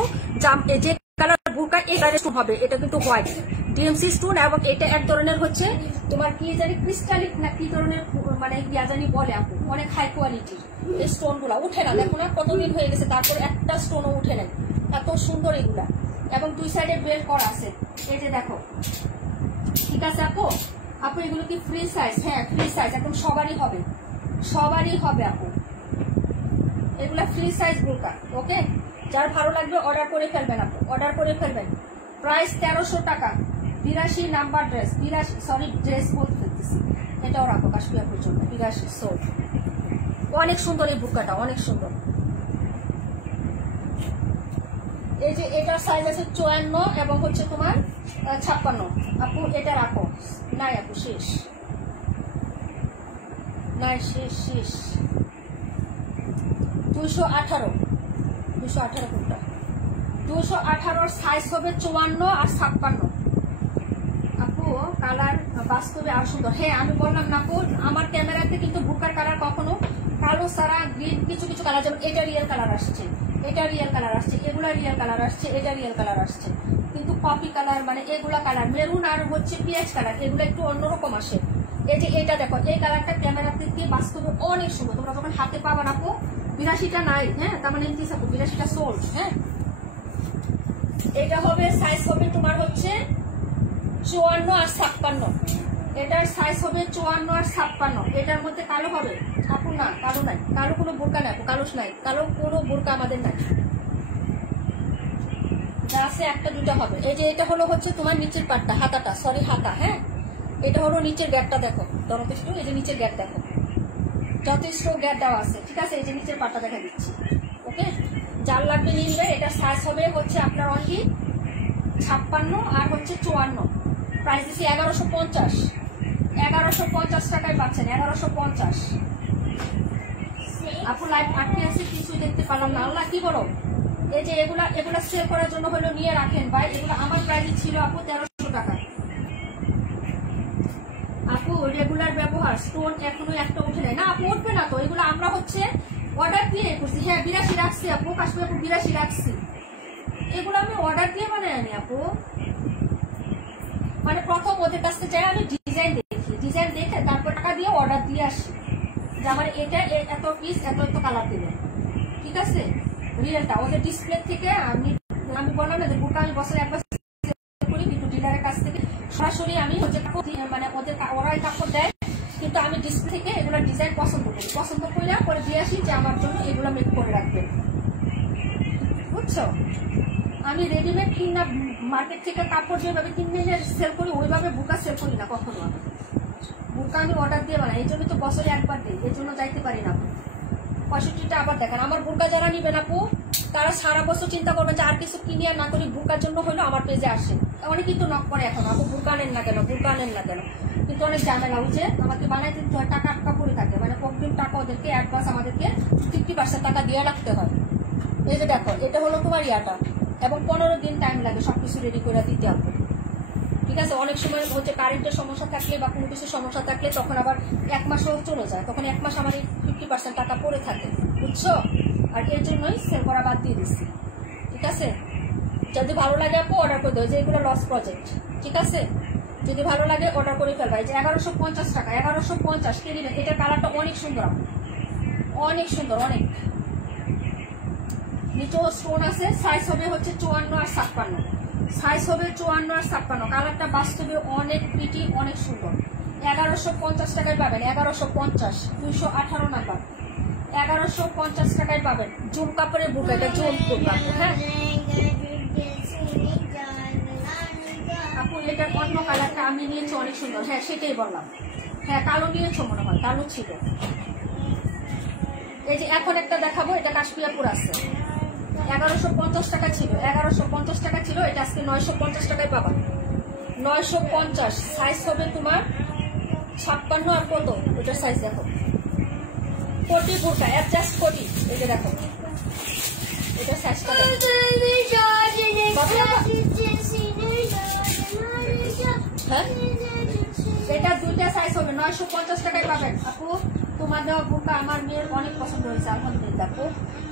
এই যে কালার বুরকা এই কালার স্টোন হবে, এটা কিন্তু হোয়াইট ডিএমসি স্টোন। এবং এটা এক ধরনের হচ্ছে তোমার কি জানি ক্রিস্টালিক না কি ধরনের মানে ইয়া জানি বলে আপু, অনেক হাই কোয়ালিটির। এই স্টোন গুলা উঠে না, দেখো না কতদিন হয়ে গেছে, তারপর একটা স্টোনও উঠে নেই, এত সুন্দর এগুলা। এবং দুই সাইডে বেল্ট করা আছে, এই যে দেখো। ঠিক আছে আপু, আপু এগুলো কি ফ্রি সাইজ? হ্যাঁ ফ্রি সাইজ, একদম সবারই হবে, সবারই হবে আপু, এগুলা ফ্রি সাইজ বুরকা। ওকে, যার ভালো লাগবে অর্ডার করে ফেলবেন আপু, অর্ডার করে ফেলবেন। প্রাইস 1300 টাকা, 82 নাম্বার ড্রেস, 82 সরি ড্রেস বলতে ফেলতেছি, এটাও রাখো কাশ্মীর পর্যন্ত, 82 সোল। অনেক সুন্দর এই বুরকাটা, অনেক সুন্দর। এই যে এটার সাইজ আছে 54 এবং হচ্ছে তোমার 56 আপু, এটা রাখো। নাই আপু শেষ, নাই শেষ শেষ। 218 কোনটা? 218 সাইজ হবে 54 আর 56 আপু। কালার বাস্তবে আর সুন্দর। হ্যাঁ আমি বললাম না আপু, আমার ক্যামেরাতে কিন্তু বুরকার কালার কখনো কালো সারা গ্রিন কিছু কিছু কালার, যেমন এটা রিয়েল কালার আসছে, এটা রিয়েল কালার আসছে, এগুলা রিয়েল কালার আসছে, এটা রিয়েল কালার আসছে, কিন্তু কফি কালার মানে এগুলা কালার মেরুন আর হচ্ছে পেঁয়াজ কালার, এগুলো একটু অন্যরকম আসে। এই যে এটা দেখো, এই কালারটা ক্যামেরাতে দিয়ে বাস্তবে অনেক সুন্দর, তোমরা যখন হাতে পাবা না আপু। 82টা নাই, হ্যাঁ তার মানে 82টা সোল্ড। হ্যাঁ এটা হবে সাইজ হবে তোমার হচ্ছে 54 আর 56, এটার সাইজ হবে 54 আর 56। এটার মধ্যে কালো হবে আপু? না কালো নাই, কালো কোনো বোরকা নাই আপু, কালো নাই, কালো কোনো বোরকা আমাদের নাই, যা আছে একটা দুটা হবে। এই যে এটা হলো হচ্ছে তোমার নিচের পাটটা, হাতাটা, সরি হাতা। হ্যাঁ এটা হলো নিচের গ্যাটটা, দেখো যথেষ্ট, এই যে নিচের গ্যাট দেখো, যথেষ্ট গ্যাট দেওয়া আছে। ঠিক আছে, এই যে নিচের পাটটা দেখা দিচ্ছি। ওকে, যার লাগবে নিলে। এটা সাইজ হবে হচ্ছে আপনার অনলি 56 আর হচ্ছে 54। প্রাইস দিচ্ছি 1150, 1150 টাকায় পাচ্ছেন, 1150। আপু লাইভ আটকে আছে, কিছুই দেখতে পারলাম না। আল্লাহ কি বলো, এই যে এগুলা সেল করার জন্য হলো নিয়ে রাখেন ভাই। এগুলো আমার প্রাইস ছিল আপু 1300 টাকা আপু। রেগুলার ব্যবহার, স্টোন এখনো একটা উঠে নেয় না আপু, উঠবে না তো, এগুলো আমরা হচ্ছে অর্ডার দিয়ে করছি। হ্যাঁ 82 রাখছি আপু, কাশ্মীর আপু 82 রাখছি, এগুলো আমি অর্ডার দিয়ে বানাই আনি আপু। মানে প্রথম ওদের কাছ থেকে যাই, আমি ডিজাইন দেখি, ডিজাইন দেখে তারপর টাকা দিয়ে অর্ডার দিয়ে আসি যে আমার এটা এত পিস এত এত কালার দিবে। ঠিক আছে, রিয়েলটা ওদের ডিসপ্লে থেকে আমি বললাম না যে বুটা আমি বছরে একবার করি, কিন্তু ডিলারের কাছ থেকে সরাসরি আমি মানে ওদের ওরাই কাপড় দেয়, কিন্তু আমি ডিসপ্লে থেকে এগুলো ডিজাইন পছন্দ করি, পছন্দ করলে পরে দিয়ে আসি যে আমার জন্য এগুলো মেক করে রাখবে। বুঝছো, আমি রেডিমেড কিনা মার্কেট থেকে কাপড় যেভাবে কিনে সেল করি ওইভাবে বুকা সেল করি না কখনো। আমি বুকা আমি অর্ডার দিয়ে বানাই, এই জন্য তো বছরে একবার দিই, এই জন্য যাইতে পারি না। 65টা আবার দেখেন, আমার বুরকা যারা নিবেন আপু তারা সারা বছর চিন্তা করবেন যে আর কিছু কিনে আর না করি, বুরকার জন্য হলো আমার পেজে আসে। অনেক কিন্তু নক করে এখন, আপু বুরকা আনেন না কেন, বুরকা আনেন না কেন, কিন্তু অনেক ঝামেলা হচ্ছে। আমাকে বানাইতে টাকা আটকা পড়ে থাকে, মানে প্রতিদিন টাকা ওদেরকে অ্যাডভান্স আমাদেরকে 50% টাকা দিয়ে রাখতে হয়। এই যে দেখো, এটা হলো তোমার ইয়াটা, এবং 15 দিন টাইম লাগে সবকিছু রেডি করে দিতে আপু। ঠিক আছে, অনেক সময় হচ্ছে কারেন্টের সমস্যা থাকলে বা কোনো কিছু সমস্যা থাকলে তখন আবার 1 মাসও চলে যায়, তখন 1 মাস আমার 50% টাকা পড়ে থাকে। বুঝছো, আর এর জন্যই সেল করা বাদ দিয়ে দিচ্ছি। ঠিক আছে, যদি ভালো লাগে আপু অর্ডার করে দেবো, যে এগুলো লস প্রজেক্ট। ঠিক আছে, যদি ভালো লাগে অর্ডার করে ফেলবা। এই যে 1150 টাকা, 1150 কে নেবেন। এটার কালারটা অনেক সুন্দর, অনেক সুন্দর, অনেক। নিচেও স্টোন আছে, সাইজ হবে হচ্ছে 54 আর 56, সাইজ হবে 54 আর 56। কালারটা বাস্তবে অনেক প্রিটি, অনেক সুন্দর। 1150 টাকায় পাবেন, 1150, 218 নাম্বার, 1150 টাকায় পাবেন। জুম কাপড়ের বুক, এটা জুম বুরকা। হ্যাঁ আপু এটার অন্য কালারটা আমি নিয়েছি, অনেক সুন্দর। হ্যাঁ সেটাই বললাম, হ্যাঁ কালো নিয়েছো মনে হয়, কালো ছিল। এই যে এখন একটা দেখাবো, এটা কাশপিয়াপুর আছে, 1150 টাকা ছিল, 1150 টাকা ছিল, এটা আজকে 950 টাকায় পাবা। 950, সাইজ হবে তোমার 56 আর কত, ওটার সাইজ দেখো। কোটি বোরকা, অ্যাডজাস্ট কোটি, এই যে দেখো এটা সাইজটা দেখো। হ্যাঁ এটা দুইটা সাইজ হবে, 950 টাকায় পাবেন আপু। তোমার দেওয়া বোরকা আমার মেয়ের অনেক পছন্দ হয়েছে আলহামদুলিল্লাহ আপু।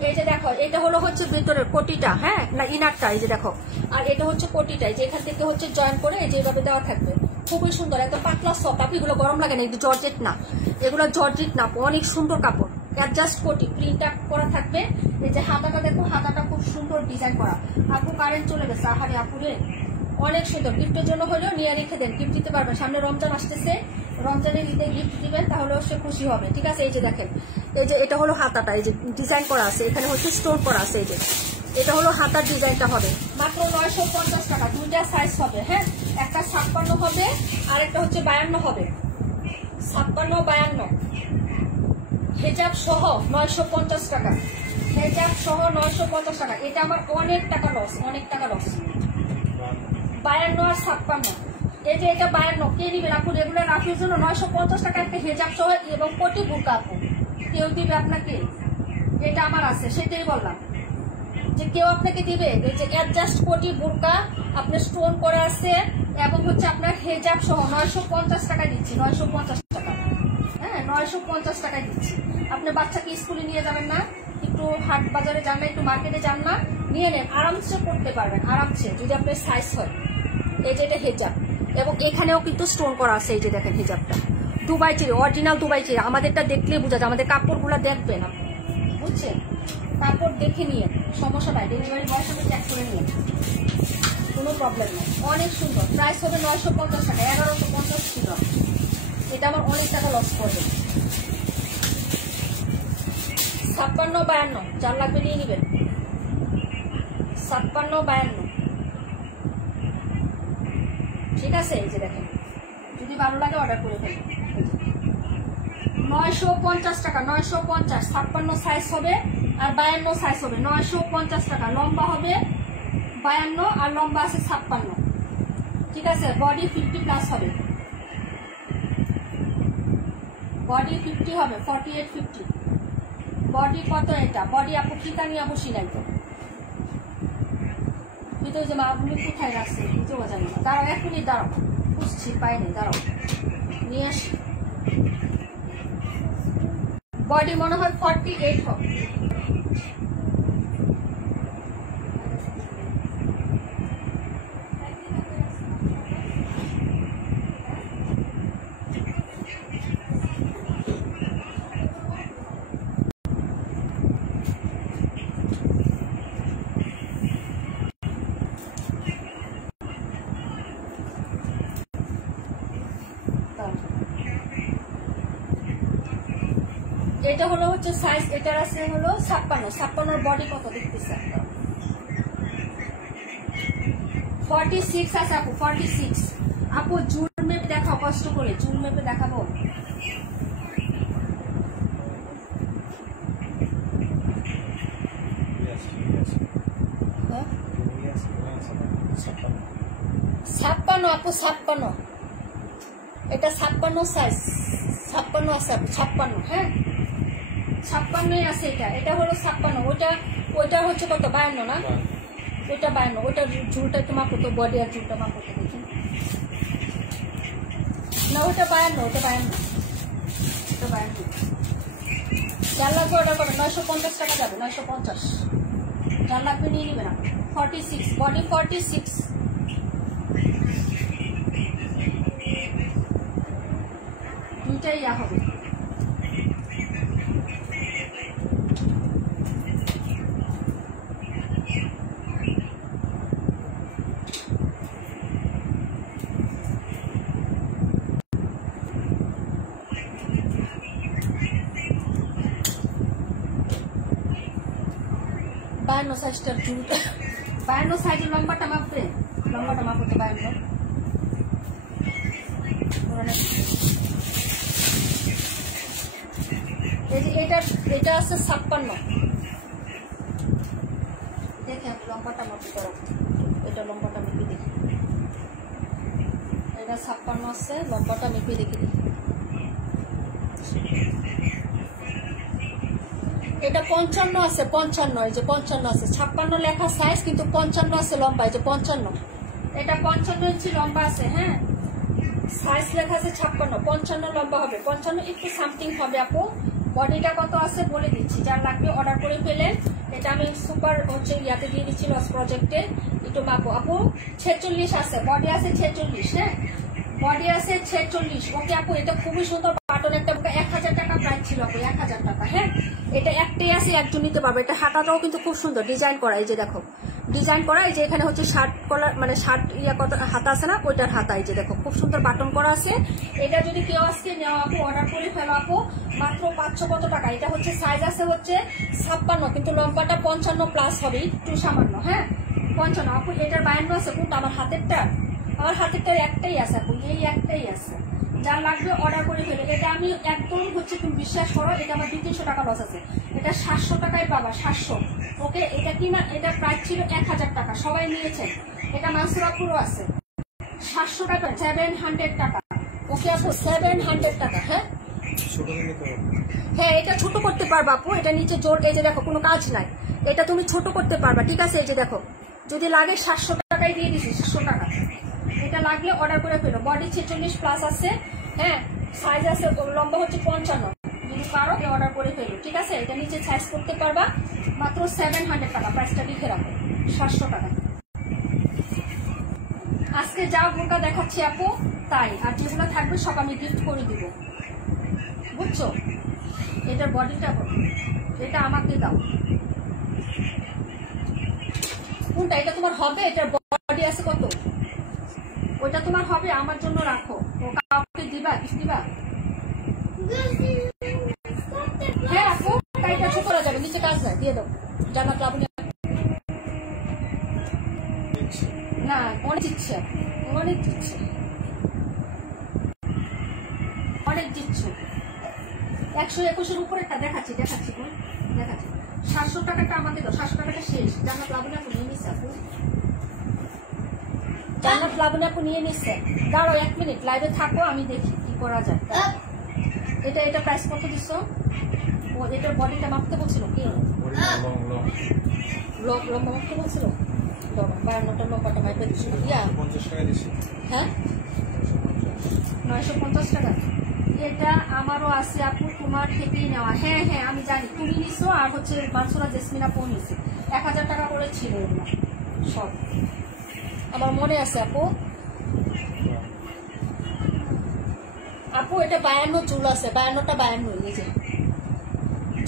এই যে দেখো এটা হলো হচ্ছে ভিতরের কোটিটা, হ্যাঁ না ইনারটা, এই যে দেখো। আর এটা হচ্ছে কোটিটা, যে এখান থেকে হচ্ছে জয়েন করে এই যে এইভাবে দেওয়া থাকবে, খুবই সুন্দর, এত পাতলা সফট। আপনি এগুলো গরম লাগে না, এগুলো জর্জেট না, এগুলো জর্জেট না, অনেক সুন্দর কাপড়। অ্যাডজাস্ট কোটি প্রিন্টটা করা থাকবে। এই যে হাতাটা দেখো, হাতাটা খুব সুন্দর ডিজাইন করা। আপু কারেন্ট চলে গেছে, আহারে আপুরে অনেক সুন্দর। গিফটের জন্য হলেও নিয়ে রেখে দেন, গিফট দিতে পারবেন। সামনে রমজান আসতেছে, রমজানের ঈদে গিফট দিবেন, তাহলেও সে খুশি হবে। ঠিক আছে, এই যে দেখেন, এই যে এটা হলো হাতাটা, এই যে ডিজাইন করা আছে, এখানে হচ্ছে স্টোন করা আছে। এই যে এটা হলো হাতার ডিজাইনটা হবে মাত্র 950 টাকা। দুইটা সাইজ হবে, হ্যাঁ একটা 56 হবে আর একটা হচ্ছে 52 হবে। 56, 52 হেজাব সহ 950 টাকা, হেজাব সহ 950 টাকা। এটা আমার অনেক টাকা লস, অনেক টাকা লস। 52 আর 56, এই যে এটা 52, কে দিবেন আপু? রেগুলার রাফির জন্য 950 টাকা একটা হেজাব সহ এবং কোটি বোরকা আপু কেউ দিবে আপনাকে? এটা আমার আছে, সেটাই বললাম যে কেউ আপনাকে দিবে। এই যে অ্যাডজাস্ট কোটি বোরকা আপনার স্টোন করা আছে এবং হচ্ছে আপনার হেজাব সহ 950 টাকা দিচ্ছি, 950 টাকা, হ্যাঁ 950 টাকায় দিচ্ছি। আপনি বাচ্চাকে স্কুলে নিয়ে যাবেন না, একটু হাট বাজারে যান না, একটু মার্কেটে যান না, নিয়ে নেন, আরামসে পড়তে পারবেন, আরামসে, যদি আপনার সাইজ হয়। এই যে এটা হেজাব এবং এখানেও কিন্তু স্টোন করা আছে। এই যে দেখেন হেজাবটা দুবাই চিড়ে, অরিজিনাল দুবাই চিড়ে। আমাদেরটা দেখলে বোঝা যায়, আমাদের কাপড়গুলো দেখবেন আপনি, বুঝছেন? কাপড় দেখে নিয়ে, সমস্যা নাই, ডেলিভারি বয়ের সাথে চেক করে নিয়ে, কোনো প্রবলেম নেই। অনেক সুন্দর, প্রাইস হবে 950 টাকা, 1150 ছিল। এটা আমার অনেক টাকা লস করবে। 56, 52 যার লাগবে নিয়ে নেবেন। 56, 52 ঠিক আছে। এই যে দেখেন, যদি ভালো লাগে অর্ডার করে ফেলবেন। 950 টাকা, 950, 56 সাইজ হবে আর 52 সাইজ হবে। 950 টাকা, লম্বা হবে 52 আর লম্বা আছে 56, ঠিক আছে। বডি 50+ হবে, বডি 50 হবে, 48, 50 বডি। কত এটা বডি আপু? ফিতা নিয়ে বসি নাই তো, ফিতে যে আপনি কোথায় রাখছে বুঝতেও জানি না। দাঁড়াও 1 মিনিট, দাঁড়াও, বুঝছি পাইনি, দাঁড়াও নিয়ে আসি। বডি মনে হয় 48 হবে। এটা হলো হচ্ছে সাইজ, এটার আছে হলো 56, 56 বডি কত দেখতেছে? 46 আছে আপু, 46। আপু জুল মেপে দেখাও, কষ্ট করে জুল মেপে দেখাবো। হ্যাঁ 56 আপু, 56 এটা 56 সাইজ, 56 আছে আপু, 56, হ্যাঁ 56 আছে। এটা এটা হলো 56, ওইটা হচ্ছে কত? 52 না? ওইটা 52, ওইটা ঝুলটা একটু মাপো তো, বডি আর ঝুলটা মাপো তো দেখি। না ওইটা 52, ওটা 52, ওটা 52। যার লাগবে অর্ডার করবেন, 950 টাকা যাবে, 950। যার লাগবে নিয়ে নেবেন আপনি। 46 বডি, 46 দুইটাই ইয়া হবে। बायनो साइजটার ঝুলটা, 52 সাইজের লম্বাটা মাপবে, লম্বাটা মাপতে 52। এই যে এটা আছে 56। দেখে লম্বাটা মাপি করো, এটা লম্বাটা মেপে দেখি। এটা 56 আছে, লম্বাটা মেপে দেখি। এটা 55 আছে, 55 এই যে 55 আছে, 56 লেখা সাইজ কিন্তু 55 আছে লম্বা, এই যে 55। এটা 55 ইঞ্চি লম্বা আছে। হ্যাঁ, সাইজ লেখা আছে 56, 55 লম্বা হবে, 55 একটু সামথিং হবে আপু। বডিটা কত আছে বলে দিচ্ছি, যার লাগবে অর্ডার করে ফেলেন। এটা আমি সুপার হচ্ছে ইয়াতে দিয়ে দিচ্ছি, লস প্রজেক্টে। একটু মাপো আপু। 46 আছে, বডি আছে 46। হ্যাঁ, বডি আছে 46। ওকে আপু, এটা খুবই সুন্দর বাটন একটা, 1000 টাকা প্রাইস ছিল আপু, 1000 টাকা। হ্যাঁ, এটা একটাই আছে, একজন নিতে পারবে। এটা হাতাটাও কিন্তু খুব সুন্দর ডিজাইন করা, এই যে দেখো ডিজাইন করা। এই যে এখানে হচ্ছে শার্ট কলার, মানে শার্ট ইয়া কত হাতা আছে না, ওইটার হাতা। এই যে দেখো খুব সুন্দর বাটন করা আছে। এটা যদি কেউ আজকে নেওয়া আপু, অর্ডার করে ফেলো আপু, মাত্র 500 কত টাকা। এটা হচ্ছে সাইজ আছে হচ্ছে 56, কিন্তু লম্বাটা 55 প্লাস হবে, একটু সামান্য। হ্যাঁ, 55 আপু। এটার 52 আছে, কোনটা? আমার হাতেরটার একটাই আছে আপু, এই একটাই আছে। যার লাগবে অর্ডার করে ফেলে। এটা আমি একদম হচ্ছে, তুমি বিশ্বাস করো, এটা আমার 200-300 টাকা লস আছে। এটা 700 টাকায় পাবা, 700। ওকে, এটা কি না, এটা প্রাইস ছিল 1000 টাকা, সবাই নিয়েছেন। এটা মানসুরাপুরও আছে, 700 টাকা, 700 টাকা। ওকে আপু, 700 টাকা। হ্যাঁ হ্যাঁ, এটা ছোট করতে পারবা আপু। এটা নিচে জোর, এই যে দেখো কোনো কাজ নাই, এটা তুমি ছোট করতে পারবা। ঠিক আছে, এই যে দেখো, যদি লাগে 700 টাকায় দিয়ে দিছি, 700 টাকা। এটা লাগলে অর্ডার করে ফেলো। বডি 46 প্লাস আছে। হ্যাঁ, সাইজ আছে, লম্বা হচ্ছে 55। যদি পারো অর্ডার করে ফেলো। ঠিক আছে, এটা নিচে সাইজ করতে পারবা। মাত্র 700 টাকা, প্রাইসটা লিখে রাখো, 700 টাকা। আজকে যা বোরকা দেখাচ্ছি আপু তাই, আর যেগুলো থাকবে সব আমি গিফট করে দিব, বুঝছো? এটার বডিটা এটা আমাকে দাও। কোনটা? এটা তোমার হবে? এটার বডি আছে কত? ওইটা তোমার হবে, আমার জন্য রাখো। ও কাউকে দিবা? দিবা? হ্যাঁ আপু, কাইটা ছোট করা যাবে, নিচে কাজ নাই, দিয়ে দাও। জান্নাত লাবণী না, অনেক দিচ্ছে, অনেক দিচ্ছে, অনেক দিচ্ছ। 121-এর উপরেটা দেখাচ্ছি, দেখাচ্ছি 700 টাকাটা আমাকে দাও, 700 টাকাটা শেষ। জান্নাত লাবণী আপু নিয়ে নিচ্ছে, আপু জান্নাত লাবণী আপু নিয়ে নিচ্ছে। দাঁড়াও 1 মিনিট, লাইভে থাকো, আমি দেখি কি করা যায়। এটা প্রাইস কত দিচ্ছ? ও এটার বডিটা মাপতে বলছিল কি? লম্বা মাপতে বলছিল, 52টার লম্বাটা মাপে দিচ্ছিল। হ্যাঁ, 950 টাকা। এটা আমারও আছে আপু, তোমার থেকেই নেওয়া। হ্যাঁ হ্যাঁ, আমি জানি তুমি নিছো, আর হচ্ছে মানসুরা জেসমিনা পো নিছে। 1000 টাকা করে ছিল এগুলো সব, আমার মনে আছে আপু। আপু এটা 52 চুল আছে, 52টা 52, এই যে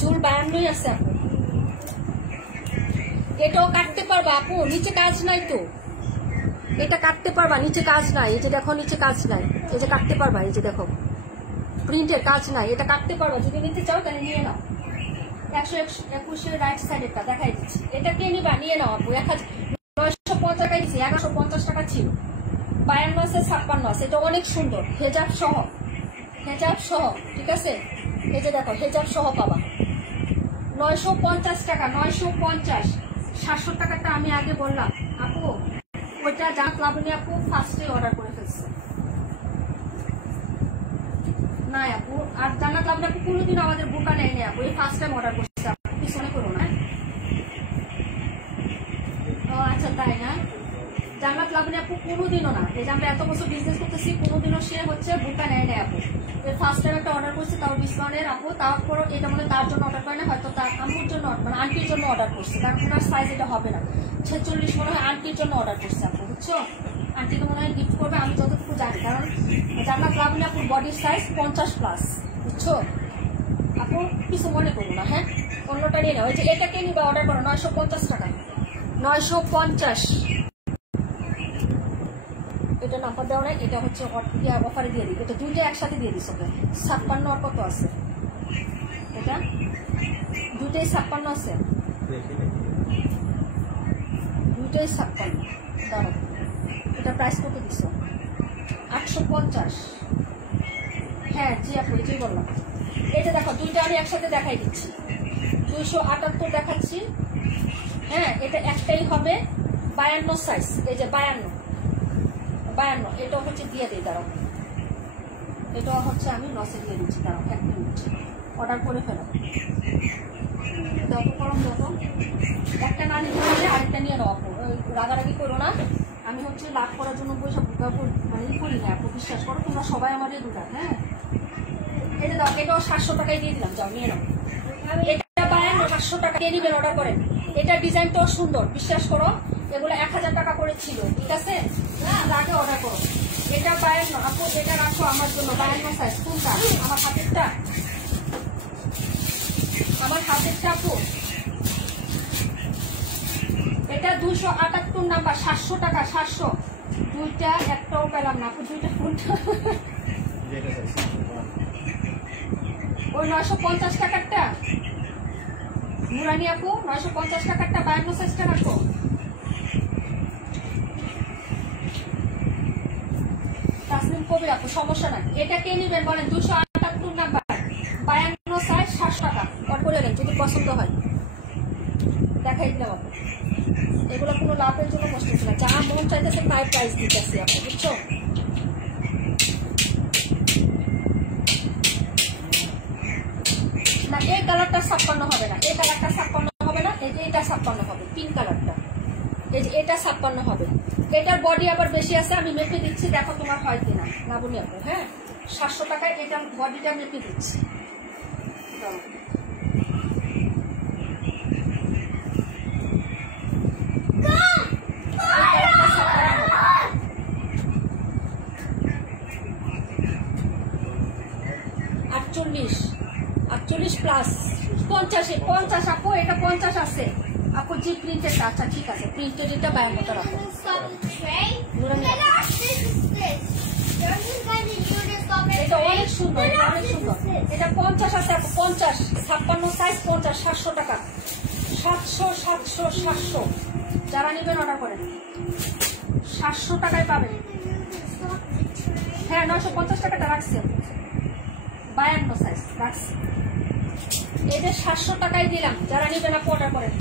চুল 52 আছে আপু। এটাও কাটতে পারবা আপু, নিচে কাজ নাই তো। এটা কাটতে পারবা, নিচে কাজ নাই। এই যে দেখো নিচে কাজ নাই, এই যে কাটতে পারবা। এই যে দেখো প্রিন্টের কাজ নাই, এটা কাটতে পারবা। যদি নিতে চাও তাহলে নিয়ে নাও। 121-এর রাইট সাইডেরটা দেখাই দিচ্ছি। এটা কে নিবা? নিয়ে নাও আপু। 950 টাকা দিচ্ছি, 1150 টাকা ছিল। 52 আছে, 56 আছে। এটা অনেক সুন্দর, হেজাব সহ, হেজাব সহ। ঠিক আছে, এই যে দেখো হেজাব সহ পাবা। 950 টাকা, 950। 700 টাকাটা আমি আগে বললাম আপু, ওইটা জান্নাত লাবণী আপু ফার্স্টে অর্ডার করে ফেলছে। না আপু, আর জান্নাত লাবণী আপু কোনোদিন আমাদের বোরকা নেয় না আপু, এই ফার্স্ট টাইম অর্ডার করছে আপু, পিছনে করো না। ও আচ্ছা, তাই না? জান্নাত লাবণী আপু কোনোদিনও না, এই যে আমরা এত বছর বিজনেস করতেছি, কোনোদিনও সে হচ্ছে বোরকা নেয় না আপু। এর ফার্স্ট টাইম একটা অর্ডার করছে, তাও ডিসকাউন্টের আপু। তারপর এটা মনে তার জন্য অর্ডার করে না, হয়তো তার আম্মুর জন্য, মানে আন্টির জন্য অর্ডার করছে, কারণ ওনার সাইজ এটা হবে না। 46 মনে হয় আন্টির জন্য অর্ডার করছে আপু, বুঝছো? আন্টিকে মনে হয় গিফট করবে, আমি যতটুকু জানি, কারণ জান্নাত লাবণী আপুর বডির সাইজ 50 প্লাস, বুঝছো আপু? কিছু মনে করবো না। হ্যাঁ, অন্যটা নিয়ে নাও। এই যে এটাকে নিবা, অর্ডার করো, 950 টাকা, 950। এটা নাম্বার দেওয়া নাই, এটা হচ্ছে অফারে দিয়ে দিই। এটা দুইটা একসাথে দিয়ে দিস ওকে। 56 আর কত আছে? এটা দুইটাই 56 আছে, দুইটাই 56। দাঁড়ো, এটা প্রাইস কত দিচ্ছ? 850। হ্যাঁ জি আপু, এটাই বললাম। এই যে দেখো দুইটা আমি একসাথে দেখাই দিচ্ছি, 278 দেখাচ্ছি। হ্যাঁ, এটা একটাই হবে 52 সাইজ, এই যে 52, এটা হচ্ছে দিয়ে দিই, দাঁড়াও, এটা হচ্ছে আমি নসে দিয়ে দিচ্ছি, দাঁড়াও 1 মিনিট, অর্ডার করে ফেলো। যত গরম যত, একটা না নিতে পারলে আরেকটা নিয়ে নাও, রাগারাগি করো না। আমি হচ্ছে লাভ করার জন্য পয়সা মানে করি না, আপু বিশ্বাস করো, তোমরা সবাই আমার রেগুলার। হ্যাঁ, এটা দাও, এটাও 700 টাকায় দিয়ে দিলাম, যাও নিয়ে নাও। এটা 500 টাকা দিয়ে নিবেন, অর্ডার করেন। এটা ডিজাইনটাও সুন্দর, বিশ্বাস করো, এগুলো 1000 টাকা করে ছিল, ঠিক আছে, আগে অর্ডার করো। এটা 52, আপু এটা রাখো আমার জন্য, 52 সাইজ। কোনটা? আমার হাতেরটা, আমার হাতেরটা আপু। এটা 278 নাম্বার, 700 টাকা, 700। দুইটা একটাও পেলাম না আপু, দুইটা কোনটা? ওই 950 টাকারটা নুরানি আপু, 950 টাকারটা 52 সাইজটা রাখো। তাসলিম কবির আপু, সমস্যা নাই। এটা কে নিবেন বলেন? 278 নাম্বার, 52 সাইজ, 700 টাকা। অর্ডার করে নেন যদি পছন্দ হয়। দেখাই দিলাম আপু, এগুলো কোনো লাভের জন্য কষ্ট হচ্ছে না, যা মন চাইতেছে তাই প্রাইস দিতেছি আপু, বুঝছো? না, এই কালারটা 56 হবে না, এই কালারটা 56 হবে না, এই যে এটা 56 হবে, পিঙ্ক কালারটা, এই যে এটা 56 হবে। এটার বডি আবার বেশি আছে, আমি মেপে দিচ্ছি, দেখো তোমার হয় কিনা না বলি আপু। হ্যাঁ, 700 টাকায় এটার বডিটা মেপে দিচ্ছি। আটচল্লিশ প্লাস 50 আপু, এটা 50 আছে আপু, জি প্রিন্টেড। আচ্ছা ঠিক আছে, প্রিন্টেড এটা 52 টাকা রাখো। এটা অনেক সুন্দর, অনেক সুন্দর। এটা 50 আছে আপু, 50, 56 সাইজ, 50, 700 টাকা, 700। যারা নেবেন অর্ডার করেন, 700 টাকায় পাবেন। হ্যাঁ, 950 টাকাটা রাখছি, 52 সাইজ রাখছি। এই যে 700 টাকায় দিলাম, যারা নেবেন আপু অর্ডার করেন।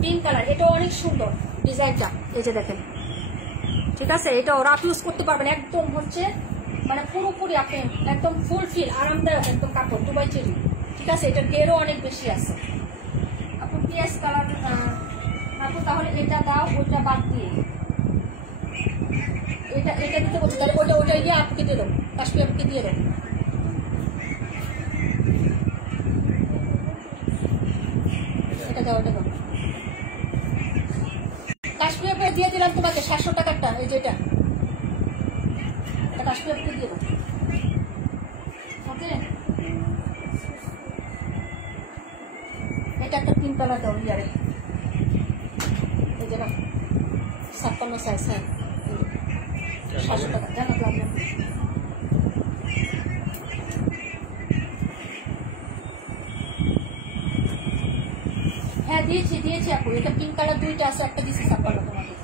পিঙ্ক কালার, এটা অনেক সুন্দর ডিজাইনটা, এই যে দেখেন, ঠিক আছে। এটা রাফ ইউজ করতে পারবেন, একদম হচ্ছে মানে পুরোপুরি আপনি একদম ফুল ফিল আরামদায়ক একদম কাপড়, দুবাই চেরি, ঠিক আছে। এটার গেরও অনেক বেশি আছে আপু। পিএস কালার আপু, তাহলে এটা দাও, ওইটা বাদ দিয়ে এটা দিতে বলছি, তাহলে ওইটা দিয়ে আপুকে দিয়ে দেবো, কাশ্মীর আপুকে দিয়ে দেবো। এটা দাও, এটা দাও, কাশ্মীর আপুকে দিয়ে দিলাম তোমাকে 700 টাকারটা, এই যেটা, এটা কাশ্মীর আপুকে দিয়ে দেবো, ওকে। এটা একটা 3 কালার দাও, ইয়ারে, এই যে 56 সাইজ। হ্যাঁ, 700 টাকা, জানো তো আপনি। হ্যাঁ, দিয়েছি আপু। এটা পিঙ্ক কালার দুইটা আছে, একটা দিচ্ছি 56 তোমাকে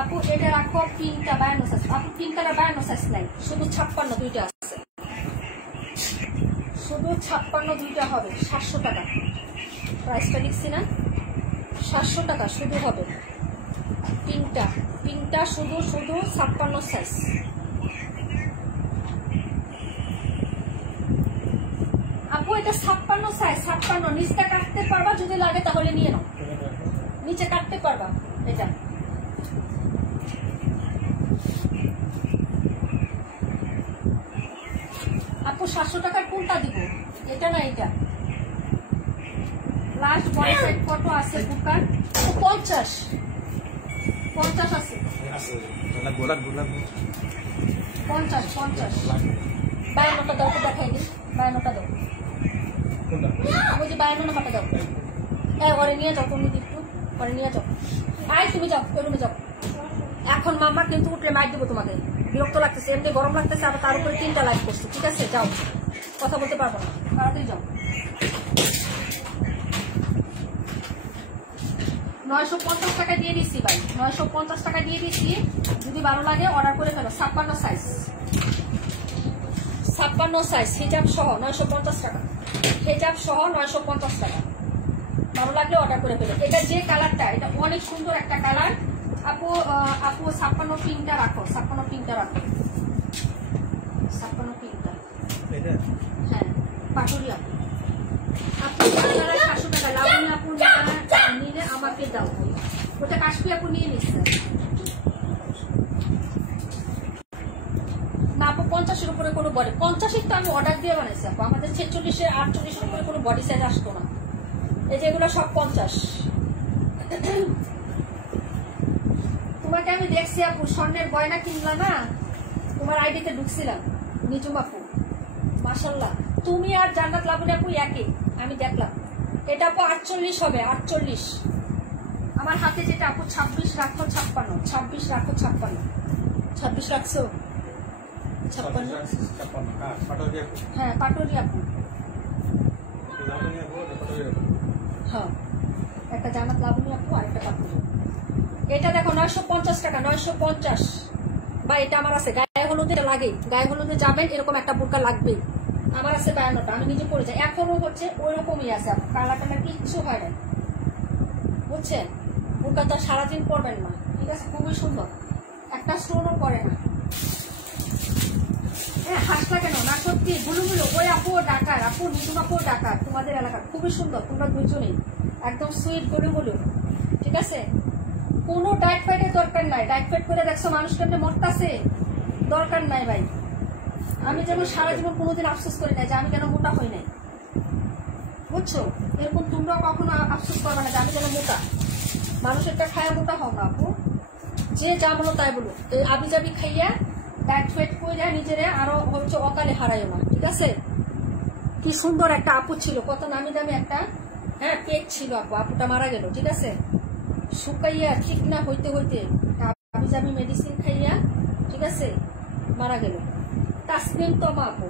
আপু। এটা রাখো, পিঙ্কটা 52 সাইজ আপু। পিঙ্ক কালার 52 সাইজ নাই, শুধু 56 দুইটা আছে, শুধু 56 দুইটা হবে, 700 টাকা। প্রাইসটা লিখছি না, 700 টাকা শুধু হবে। পিঙ্কটা শুধু 56 সাইজ। আপু এটা 56 সাইজ, 56। নিচটা কাটতে পারবা, যদি লাগে তাহলে নিয়ে নাও, নিচে কাটতে পারবা। এটা আপু 700 টাকার কোনটা দিব? এটা না এটা, লাস্ট বডি সাইড কত আছে বুকার? 50 আছে, 50। 52টা দাও তো, দেখাই দিই, 52টা দাও, ওই যে 52 নাম্বারটা দাও। হ্যাঁ, ওরে নিয়ে যাও, তুমি একটু ওরে নিয়ে যাও। আয় তুমি যাও, ওই রুমে যাও। এখন মাম্মা কিন্তু উঠলে মাইর দেবো তোমাকে, বিরক্ত লাগতেছে, এমনি গরম লাগতেছে, আবার তার উপরে 3টা লাইট করছে, ঠিক আছে। যাও, কথা বলতে পারবো না, তাড়াতাড়ি যাও। 950 টাকা দিয়ে দিচ্ছি ভাই, 950 টাকা দিয়ে দিচ্ছি। যদি ভালো লাগে অর্ডার করে ফেলো। 56 সাইজ, 56 সাইজ, হিজাব সহ 950 টাকা, হিজাব সহ 950 টাকা। ভালো লাগলে অর্ডার করে ফেলো। এটা যে কালারটা, এটা অনেক সুন্দর একটা কালার। আপু 56 পিঙ্কটা রাখো, 56 পিঙ্কটা রাখো, 56 পিঙ্কটা। হ্যাঁ, পাটুরি আপু। আপু 700 টাকা। লাবণী আপু নিলে আমাকে দাও। ওটা কাশ্মীর আপু নিয়ে নিচ্ছে না আপু। 50-এর উপরে কোনো বডি, 50-এর তো আমি অর্ডার দিয়ে বানাইছি আপু। আমাদের 46-এর 48-এর উপরে কোনো বডি সাইজ আসতো না। এই যেগুলো সব 50। তোমাকে আমি দেখছি আপু, স্বর্ণের গয়না কিনলা না, তোমার আইডিতে ঢুকছিলাম। নিজুম আপু মাশাল্লাহ, তুমি আর জান্নাত লাবণী আপু একই, আমি দেখলাম। এটা আপু 48 হবে, 48। আমার হাতে যেটা আপু 26 রাখো 56, 26 রাখো 56, 26 রাখছো 56। হ্যাঁ পাটুরি আপু। হ্যাঁ একটা জান্নাত লাবণী আপু আর একটা পাটুরি। এটা দেখো 950 টাকা, 950। বা এটা আমার আছে, গায়ে হলুদে লাগে, গায়ে হলুদে যাবেন এরকম একটা বোরকা লাগবেই। আমার আছে 52টা, আমি নিজে পরে যাই, এখনো হচ্ছে ওই রকমই আছে। কালা টালা কিচ্ছু হয় না, বুঝছেন? বোরকা তো সারাদিন পরবেন না, ঠিক আছে? খুবই সুন্দর, একটা স্টোনও পরে না। হ্যাঁ হাসলা কেন না, সত্যি গুলুগুলো। ওই আপু ডাকার, আপু নিজুম আপু ডাকার, তোমাদের এলাকার খুবই সুন্দর। তোমরা দুজনেই একদম সুইট গুলুগুলো, ঠিক আছে? কোনো ডায়েট ফাইটের দরকার নাই। ডায়েট ফাইট করে দেখছো মানুষ কেমনে মরতাছে, দরকার নাই ভাই। আমি যেমন সারা জীবন কোনোদিন আফসোস করি না যে আমি কেন মোটা হই নাই, বুঝছো? এরকম তোমরাও কখনো আফসোস করবে না যে আমি যেন মোটা। মানুষেরটা খায়া মোটা হও না আপু, যে যা বলো তাই বলো। এই আবিজাবি খাইয়া ডায়েট ফাইট করে নিজেরে আরো হচ্ছে অকালে হারাইও না, ঠিক আছে? কি সুন্দর একটা আপু ছিল, কত নামি দামি একটা হ্যাঁ পেট ছিল আপু। আপুটা মারা গেল, ঠিক আছে? শুকাইয়া ঠিক না হইতে হইতে আবিজাবি মেডিসিন খাইয়া, ঠিক আছে, মারা গেল। তাসনিম তমা আপু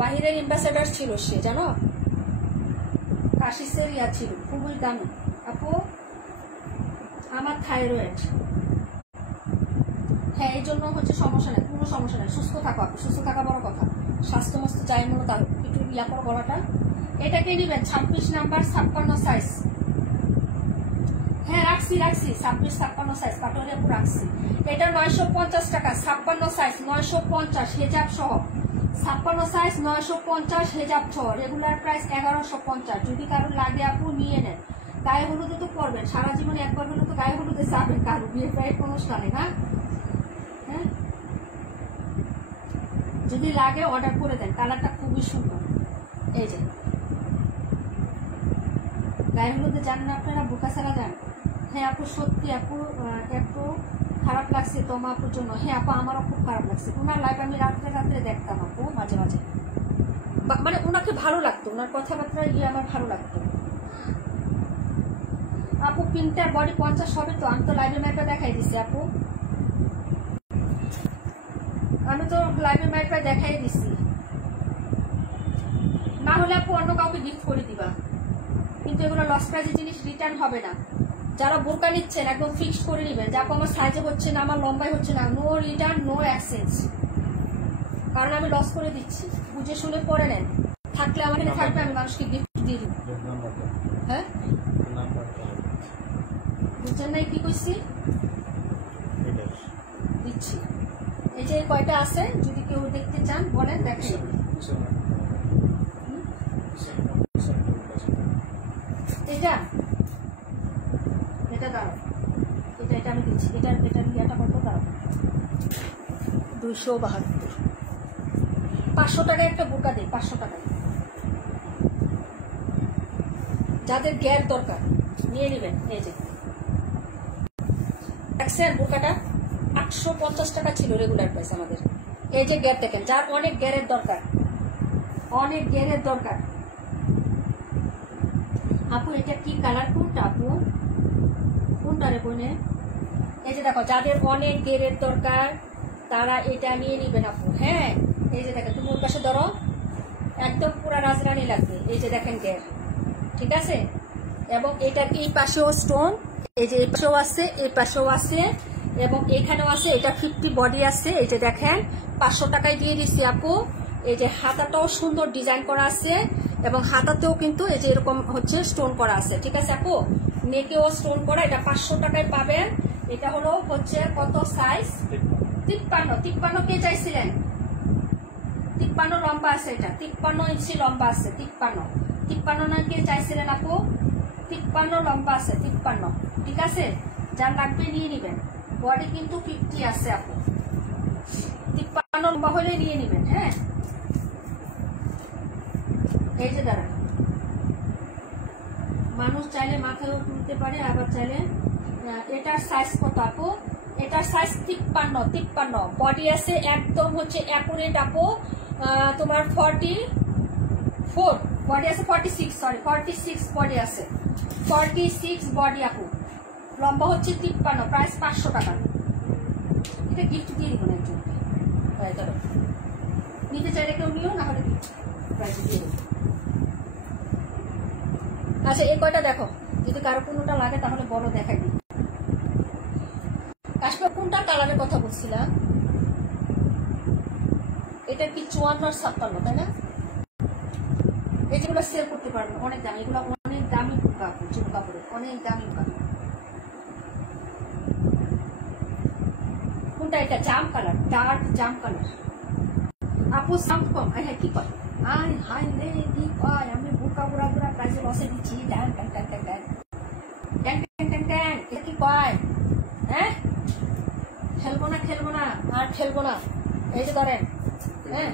বাহিরের অ্যাম্বাসেডার ছিল সে, জানো? কাশিসের ইয়া ছিল, খুবই দামি আপু। আমার থাইরয়েড, হ্যাঁ এই জন্য হচ্ছে সমস্যা নেই, কোনো সমস্যা নেই। সুস্থ থাকো আপু, সুস্থ থাকা বড় কথা। স্বাস্থ্য মস্ত যাই মূলত একটু ইয়া করো গলাটা। এটাকে নিবেন 26 নাম্বার 56 সাইজ। হ্যাঁ রাখছি 26 56 সাইজ পাটুরি আপু রাখছি। এটা 950 টাকা, 56 সাইজ 950, হেজাব সহ। 56 সাইজ 950, হেজাব সহ। Regular price 1150। যদি কারো লাগে আপু নিয়ে নেন। গায়ে হলুদে তো পরবেন, সারা জীবনে একবার হলে তো গায়ে হলুদে যাবেন কারো বিয়ে প্রায় অনুষ্ঠানে। হ্যাঁ হ্যাঁ, যদি লাগে অর্ডার করে দেন। কালারটা খুবই সুন্দর। এই যে গায়ে হলুদে যান না আপনারা, বোকা ছাড়া যান। হ্যাঁ আপু সত্যি আপু একটু খারাপ লাগছে তোমার আপুর জন্য। হ্যাঁ আপু আমারও খুব খারাপ লাগছে। ওনার লাইফ আমি রাত্রে রাত্রে দেখতাম আপু, মাঝে মাঝে। মানে ওনাকে ভালো লাগতো, ওনার কথাবার্তা গিয়ে আমার ভালো লাগতো। আপু পিঙ্কটার বডি 50 হবে তো? আমি তো লাইভে ম্যাপটা দেখাই দিছি আপু, আমি তো লাইভে ম্যাপটা দেখাই দিছি। না হলে আপু অন্য কাউকে গিফট করে দিবা, কিন্তু এগুলো লস প্রাইজের জিনিস রিটার্ন হবে না। যারা বোরকা নিচ্ছেন একদম ফিক্সড করে নেবেন যে আপু আমার সাইজে হচ্ছে না, আমার লম্বাই হচ্ছে না, নো রিটার্ন নো এক্সচেঞ্জ। কারণ আমি লস করে দিচ্ছি, বুঝে শুনে পরে নেন। থাকলে আমার এখানে থাকবে, আমি মানুষকে গিফট দিয়ে দিব। হ্যাঁ বুঝছেন নাই কি কইছি? দিচ্ছি। এই যে কয়টা আছে, যদি কেউ দেখতে চান বলেন, দেখেন। এটা এটা দাঁড়াও, এটা আমি দিচ্ছি। এটার ইয়াটা কত দাঁড়াও? 272। 500 টাকায় একটা বোরকা দিই, 500 টাকায়। যাদের গ্যার দরকার নিয়ে নেবেন। এই যে দেখছেন বোরকাটা 850 টাকা ছিল রেগুলার প্রাইস আমাদের। এই যে গ্যার দেখেন, যার অনেক গ্যারের দরকার, অনেক গ্যারের দরকার। আপু এটা কি কালার? কোনটা আপু, কোনটা রে বোনে? এই যে দেখো, যাদের অনেক গেরের দরকার তারা এটা নিয়ে নিবেন আপু। হ্যাঁ এই যে দেখেন, তুমি ওর পাশে ধরো, একদম পুরা রাজরানী লাগবে। এই যে দেখেন গের, ঠিক আছে? এবং এটার এই পাশেও স্টোন, এই যে এই পাশেও আছে, এই পাশেও আছে, এবং এখানেও আছে, এটা 50 বডি আছে, এই যে দেখেন 500 টাকায় দিয়ে দিচ্ছি আপু। এই যে হাতাটাও সুন্দর ডিজাইন করা আছে এবং হাতাতেও কিন্তু এই যে এরকম হচ্ছে স্টোন করা আছে, ঠিক আছে আপু। নেকেও স্টোন করা, এটা 500 টাকায় পাবেন। এটা হলো হচ্ছে কত সাইজ? 53 কে চাইছিলেন? 53 লম্বা আছে, এটা 53 ইঞ্চি লম্বা আছে, 53 না কে চাইছিলেন আপু? 53 লম্বা আছে, 53, ঠিক আছে। যার লাগবে নিয়ে নিবেন। বডি কিন্তু 50 আছে আপু, 53 লম্বা হলে নিয়ে নিবেন। হ্যাঁ, এই যে দাঁড়া, মানুষ চাইলে মাথায় তুলতে পারে, আবার চাইলে। এটার সাইজ কত আপু? এটার সাইজ 53, বডি আছে একদম হচ্ছে অ্যাকুরেট আপু। তোমার 44 বডি আছে, 46 বডি আছে, 46 বডি আপু। লম্বা হচ্ছে 53, প্রাইস 500 টাকা। এটা গিফট দিয়ে দিব না একজন, নিতে চাইলে কেউ নিও, না হলে প্রাইস দিয়ে দেবো। আচ্ছা, এই কয়টা দেখো, যদি কারো কোনোটা লাগে তাহলে বড় দেখাই দিই। কাশ্মীর কোনটা কালারের কথা বলছিলাম? এটা কি 54 আর 56, তাই না? এই যেগুলো সেল করতে পারবেন অনেক দামি, এগুলো অনেক দামি কাপড়, চুল কাপড়ের অনেক দামি কাপড়। কোনটা? এটা জাম কালার, ডার্ক জাম কালার আপু। সাউন্ড কম, হ্যাঁ কি কয়? হাই রে কি কয়? আমি বুকা বুড়া বুড়া কাজে বসে দিচ্ছি, Dan tan tan tan tan tan tan tan tan. এটা কি কয়? হ্যাঁ, খেলবো না আর খেলবো না। এই যে ধরেন, হ্যাঁ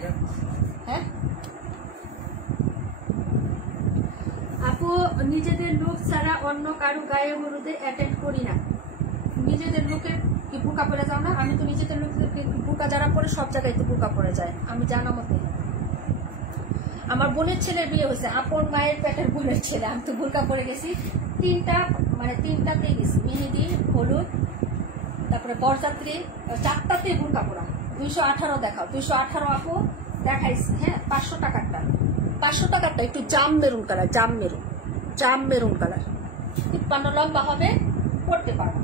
হ্যাঁ আপু, নিজেদের লোক ছাড়া অন্য কারো গায়ে হলুদে অ্যাটেন্ড করি না। নিজেদের লোকের কি বুকা পরে যাও না? আমি তো নিজেদের লোকের বুকা যারা পরে সব জায়গায় তো বুকা পরে যায়, আমি জানা মতে। আমার বোনের ছেলের বিয়ে হয়েছে, আপন মায়ের পেটের বোনের ছেলে, আমি তো বুরকা পরে গেছি। তিনটাতেই গেছি, মেহেদি, হলুদ, তারপরে বরযাত্রী, 4টাতেই বুরকা পরা। 218 দেখাও, 218 আপু দেখাইছি। হ্যাঁ, 500 টাকারটা, 500 টাকারটা একটু জাম মেরুন কালার, জাম মেরুন কালার, 53 লম্বা হবে, পড়তে পারবো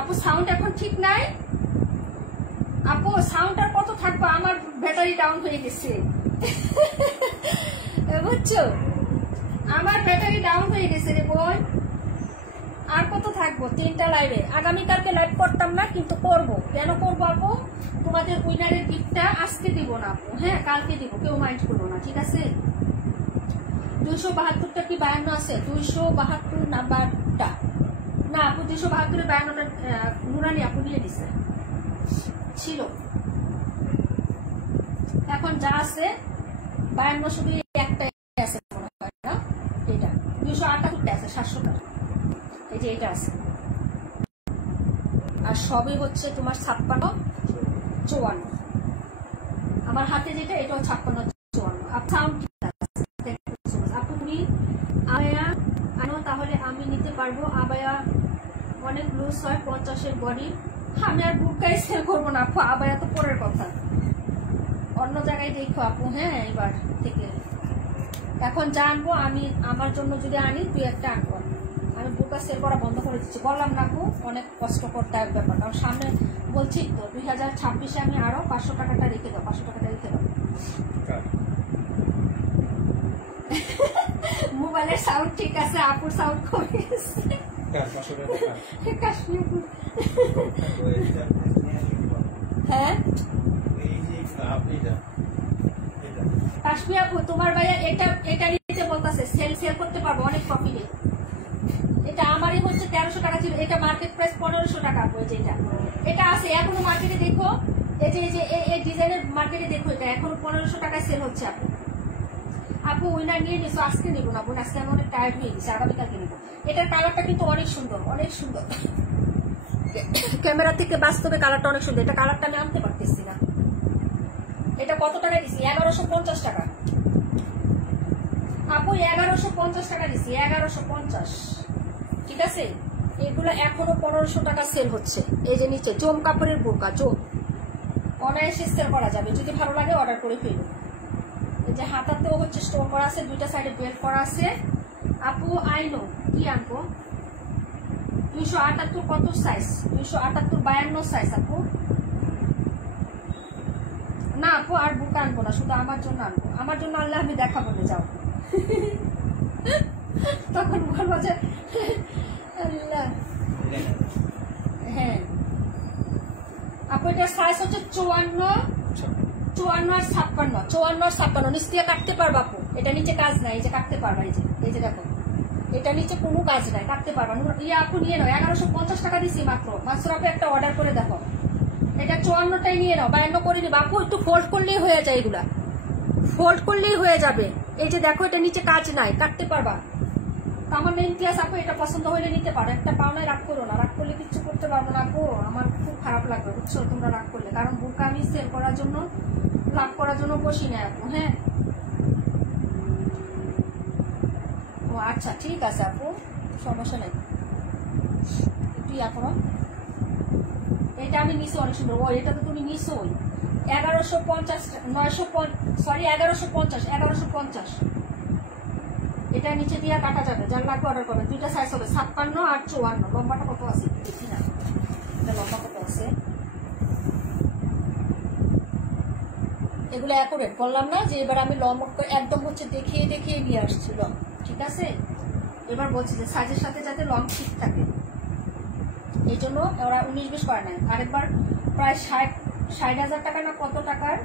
আপু। সাউন্ড এখন ঠিক নাই আপু, সাউন্ড আর কত থাকবো? আমার ব্যাটারি ডাউন হয়ে গেছে, বুঝছো? আমার ব্যাটারি ডাউন হয়ে গেছে রে বোন। আর কত থাকবো? 3টা লাইভে। আগামীকালকে লাইভ করতাম না, কিন্তু করব। কেন করবো আপু? তোমাদের উইনারের গিফটটা আজকে দিব না আপু, হ্যাঁ কালকে দিব, কেউ মাইন্ড করবো না, ঠিক আছে। 272টা কি 52 আছে? 272 নাম্বারটা না আপু, 272-এর 52টা নুরানি আপু নিয়ে দিচ্ছে, ছিল। এখন যা আছে 52 শুধু একটাই আছে মনে হয় না, এটা 278 আছে, 700 টাকা। এই যে এটা আছে, আর সবই হচ্ছে তোমার 56, 54। আমার হাতে যেটা, এটাও 56, 54। আপু তুমি আবায়া আনো, তাহলে আমি নিতে পারবো। আবায়া অনেক লুজ হয়, 50-এর বডি। আমি আর বুকাই সেল করবো না আপু, আবায়া তো পরের কথা, অন্য জায়গায় দেখো আপু। হ্যাঁ, এবার থেকে এখন জানবো আমি, আমার জন্য যদি আনি 2-1টা আনবো। আমি বুকা সেল করা বন্ধ করে দিচ্ছি, বললাম না আপু, অনেক কষ্ট করতে হবে ব্যাপার। কারণ সামনে বলছি তো 2026-এ আমি আরো 500 টাকাটা রেখে দাও, 500 টাকাটা রেখে দাও। মোবাইলের সাউন্ড ঠিক আছে, আপুর সাউন্ড কমে গেছে। হ্যাঁ কাশ্মীর আপু, তোমার ভাইয়া এটা নিতে বলতেছে, সেল করতে পারবো অনেক প্রফিটে। এটা আমারই হচ্ছে 1300 টাকা ছিল, এটা মার্কেট প্রাইস 1500 টাকা আপু। এটা আছে এখনো মার্কেটে, দেখো এই যে এই ডিজাইনের মার্কেটে দেখো, এটা এখনো 1500 টাকায় সেল হচ্ছে আপু। আপু উইনার নিয়ে নিছো, আজকে নিবো না বোন, আজকে আমি অনেক টায়ার্ড হয়ে গেছি, আগামীকালকে নিবো। এটার কালারটা কিন্তু অনেক সুন্দর, অনেক সুন্দর। ক্যামেরা থেকে বাস্তবে কালারটা অনেক সুন্দর। এটা কালারটা আমি আনতে পারতেছি না। এটা কত টাকা দিছি? 1150 টাকা আপু, 1150 টাকা দিছি, 1150, ঠিক আছে। এগুলো এখনো 1500 টাকা সেল হচ্ছে। এই যে নিচে জোম কাপড়ের বোরকা, জোম, অনায়াসে সেল করা যাবে, যদি ভালো লাগে অর্ডার করে ফেলুন। এই যে হাতাতেও হচ্ছে স্টোন করা আছে, 2টা সাইডে বেল্ট করা আছে আপু। আইনো কি আনবো? 278 কত সাইজ? 278 52 সাইজ আপু। না আপু আর বুকা আনবো না, শুধু আমার জন্য আনবো। আমার জন্য আনলে আমি দেখাবো না, যাও। তখন বলবো যে হ্যাঁ আপু এটার সাইজ হচ্ছে 54 আর 56। 54 আর 56 নিচ দিয়ে কাটতে পারবা আপু। এটা নিচে কাজ নাই, এই যে কাটতে পারবা, এই যে দেখো এটা নিচে কোনো কাজ নাই, কাটতে পারবা। ইয়ে আপু নিয়ে নাও, 1150 টাকা দিছি মাত্র। মাত্র আপু একটা অর্ডার করে দেখো। এটা 54টাই নিয়ে নাও, 52 করে নিবা আপু। একটু ফোল্ড করলেই হয়ে যায়, এগুলা ফোল্ড করলেই হয়ে যাবে। এই যে দেখো এটা নিচে কাজ নাই, কাটতে পারবা। আমার মেইন ক্লাস আপু, এটা পছন্দ হলে নিতে পারো। একটা পাওনায় রাগ করো না, রাগ করলে কিচ্ছু করতে পারবো না আপু। আমার খুব খারাপ লাগবে বুঝছো তোমরা রাগ করলে, কারণ বুকা আমি সেল করার জন্য, লাভ করার জন্য বসি না আপু। হ্যাঁ ও আচ্ছা ঠিক আছে আপু, সমস্যা নেই। একটু ইয়া করো। এটা আমি নিছি অনেক সুন্দর। ও এটা তো তুমি নিছো 1150 1150। এটা নিচে দিয়ে কাটা যাবে, যার লাগবে অর্ডার করবে। দুইটা সাইজ হবে 56 আর 54। লম্বাটা কত আছে দেখি না, এটা লম্বা কত আছে। এগুলো অ্যাকুরেট বললাম না যে এবার আমি লম্বা একদম হচ্ছে দেখিয়ে নিয়ে আসছিল, ঠিক আছে। এবার বলছি যে সাইজের সাথে যাতে লং ঠিক থাকে, এই জন্য ওরা 19-20 করে নেয়। আরেকবার প্রায় 60,000 টাকা না কত টাকার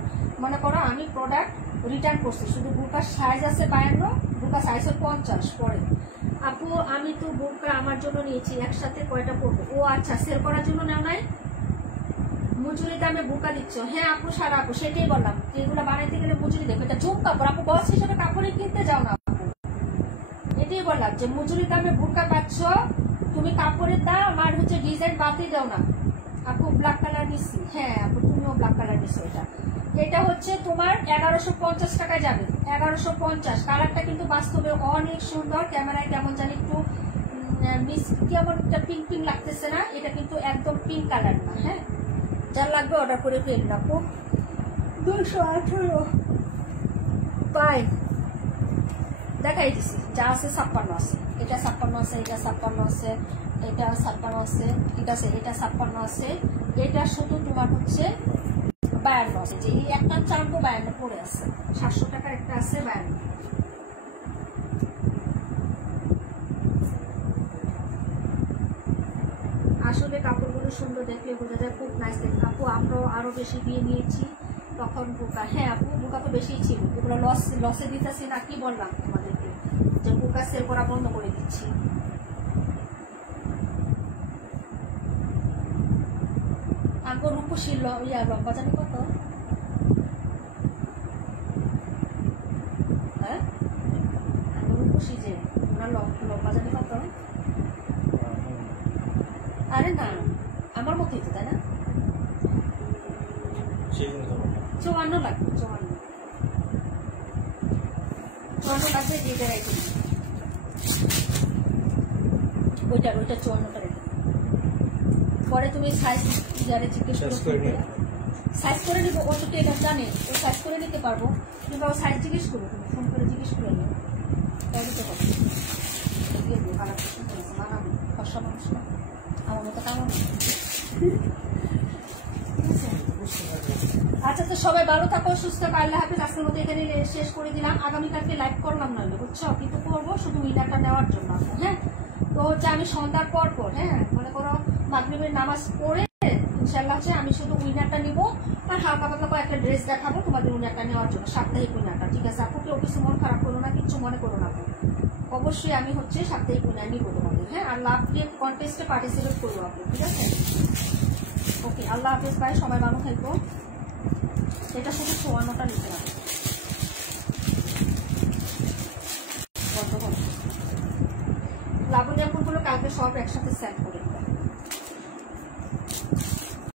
মনে করো আমি প্রোডাক্ট রিটার্ন করছি। শুধু বুকার সাইজ আছে 52, বুকা সাইজ 50 পরে। আপু আমি তো বুকা আমার জন্য নিয়েছি, একসাথে কয়টা পড়বো? ও আচ্ছা, সেল করার জন্য নেও নাই, মজুরি দামে বুকা দিচ্ছ। হ্যাঁ আপু সারা আপু সেটাই বললাম, যেগুলো বানাইতে গেলে মজুরি দেবে। এটা জুম কাপড় আপু, গছ হিসেবে কাপড়ই কিনতে যাও না আপু। এটাই বললাম যে মজুরি দামে বুকা পাচ্ছ তুমি, কাপড়ের দাম আর হচ্ছে ডিজাইন বাতি দাও না আপু। ব্ল্যাক কালার নিচ্ছি, হ্যাঁ আপু তুমিও ব্ল্যাক কালার নিচ্ছো। এটা হচ্ছে তোমার 1150 টাকায় যাবে। 1150। কালারটা কিন্তু বাস্তবে অনেক সুন্দর, ক্যামেরায় কেমন জানি একটু মিস, কেমন একটা পিঙ্ক পিঙ্ক লাগতেছে না? এটা কিন্তু একদম পিঙ্ক কালার না। হ্যাঁ যার লাগবে অর্ডার করে ফেলুন আপু। 218 পাই দেখাই দিছি, যা আছে 56 আছে। এটা 56 আছে, এটা 56 আছে, এটা 56 আছে, ঠিক আছে। এটা 56 আছে, এটা শুধু তোমার হচ্ছে 52 আছে। যে এই একটা চারটো 52 পড়ে আছে, 700 টাকার একটা আছে 52। আসলে কাপড়গুলো সুন্দর দেখলে বোঝা যায়, খুব নাইস দেখে আপু। আমরাও আরো বেশি দিয়ে নিয়েছি তখন বুকা। হ্যাঁ আপু বুকা তো বেশি ছিল, এগুলো লসে দিতেছি না, কি বললাম তোমাদেরকে যে বুকা সেল করা বন্ধ করে দিচ্ছি। আগে রূপসী লম্বা জানি কত? হ্যাঁ আগে রূপসী যে ওনার লম্বা জানি কত? আরে না আমার মতোই তো, তাই না? 54 লাগবে, 54 লাগবে। যেটা রেখে ওইটা 54টা রেখে পরে তুমি সাইজ যারা জিজ্ঞেস করে সাইজ করে নিবো। ও তো এটা জানে, ও সাইজ করে নিতে পারবো, কিন্তু ও সাইজ জিজ্ঞেস করবো, তুমি ফোন করে জিজ্ঞেস করে নিও, তাই দিতে পারবো। মানাবো ফর্সা মানুষ না, আমার মতো কেমন। আচ্ছা তো সবাই ভালো থাকো, সুস্থ থাকো, আল্লাহ হাফিজ। আজকের মতো এখানে শেষ করে দিলাম। আগামীকালকে লাইভ করলাম না বুঝছো, কিন্তু করবো শুধু উইনারটা নেওয়ার জন্য। হ্যাঁ তো হচ্ছে আমি সন্ধ্যার পর হ্যাঁ মনে করো মাগরিবের নামাজ পড়ে ইনশাল্লাহ হচ্ছে আমি শুধু উইনারটা নিবো, আর হালকা পাতলা কয়েকটা ড্রেস দেখাবো তোমাদের উইনারটা নেওয়ার জন্য, সাপ্তাহিক উইনারটা। ঠিক আছে আপু, কেউ কিছু মন খারাপ করো না, কিচ্ছু মনে করো না। অবশ্যই আমি হচ্ছে সাপ্তাহিক উইনার নিবো তোমাদের। হ্যাঁ আর লাভ গেম কন্টেস্টে পার্টিসিপেট করবো আপু, ঠিক আছে। ওকে আল্লাহ হাফিজ, ভাই সবাই ভালো থাকবো। এটা শুধু 54টা নিতে হবে। লাবণী আপুগুলো কালকে সব একসাথে সেট করে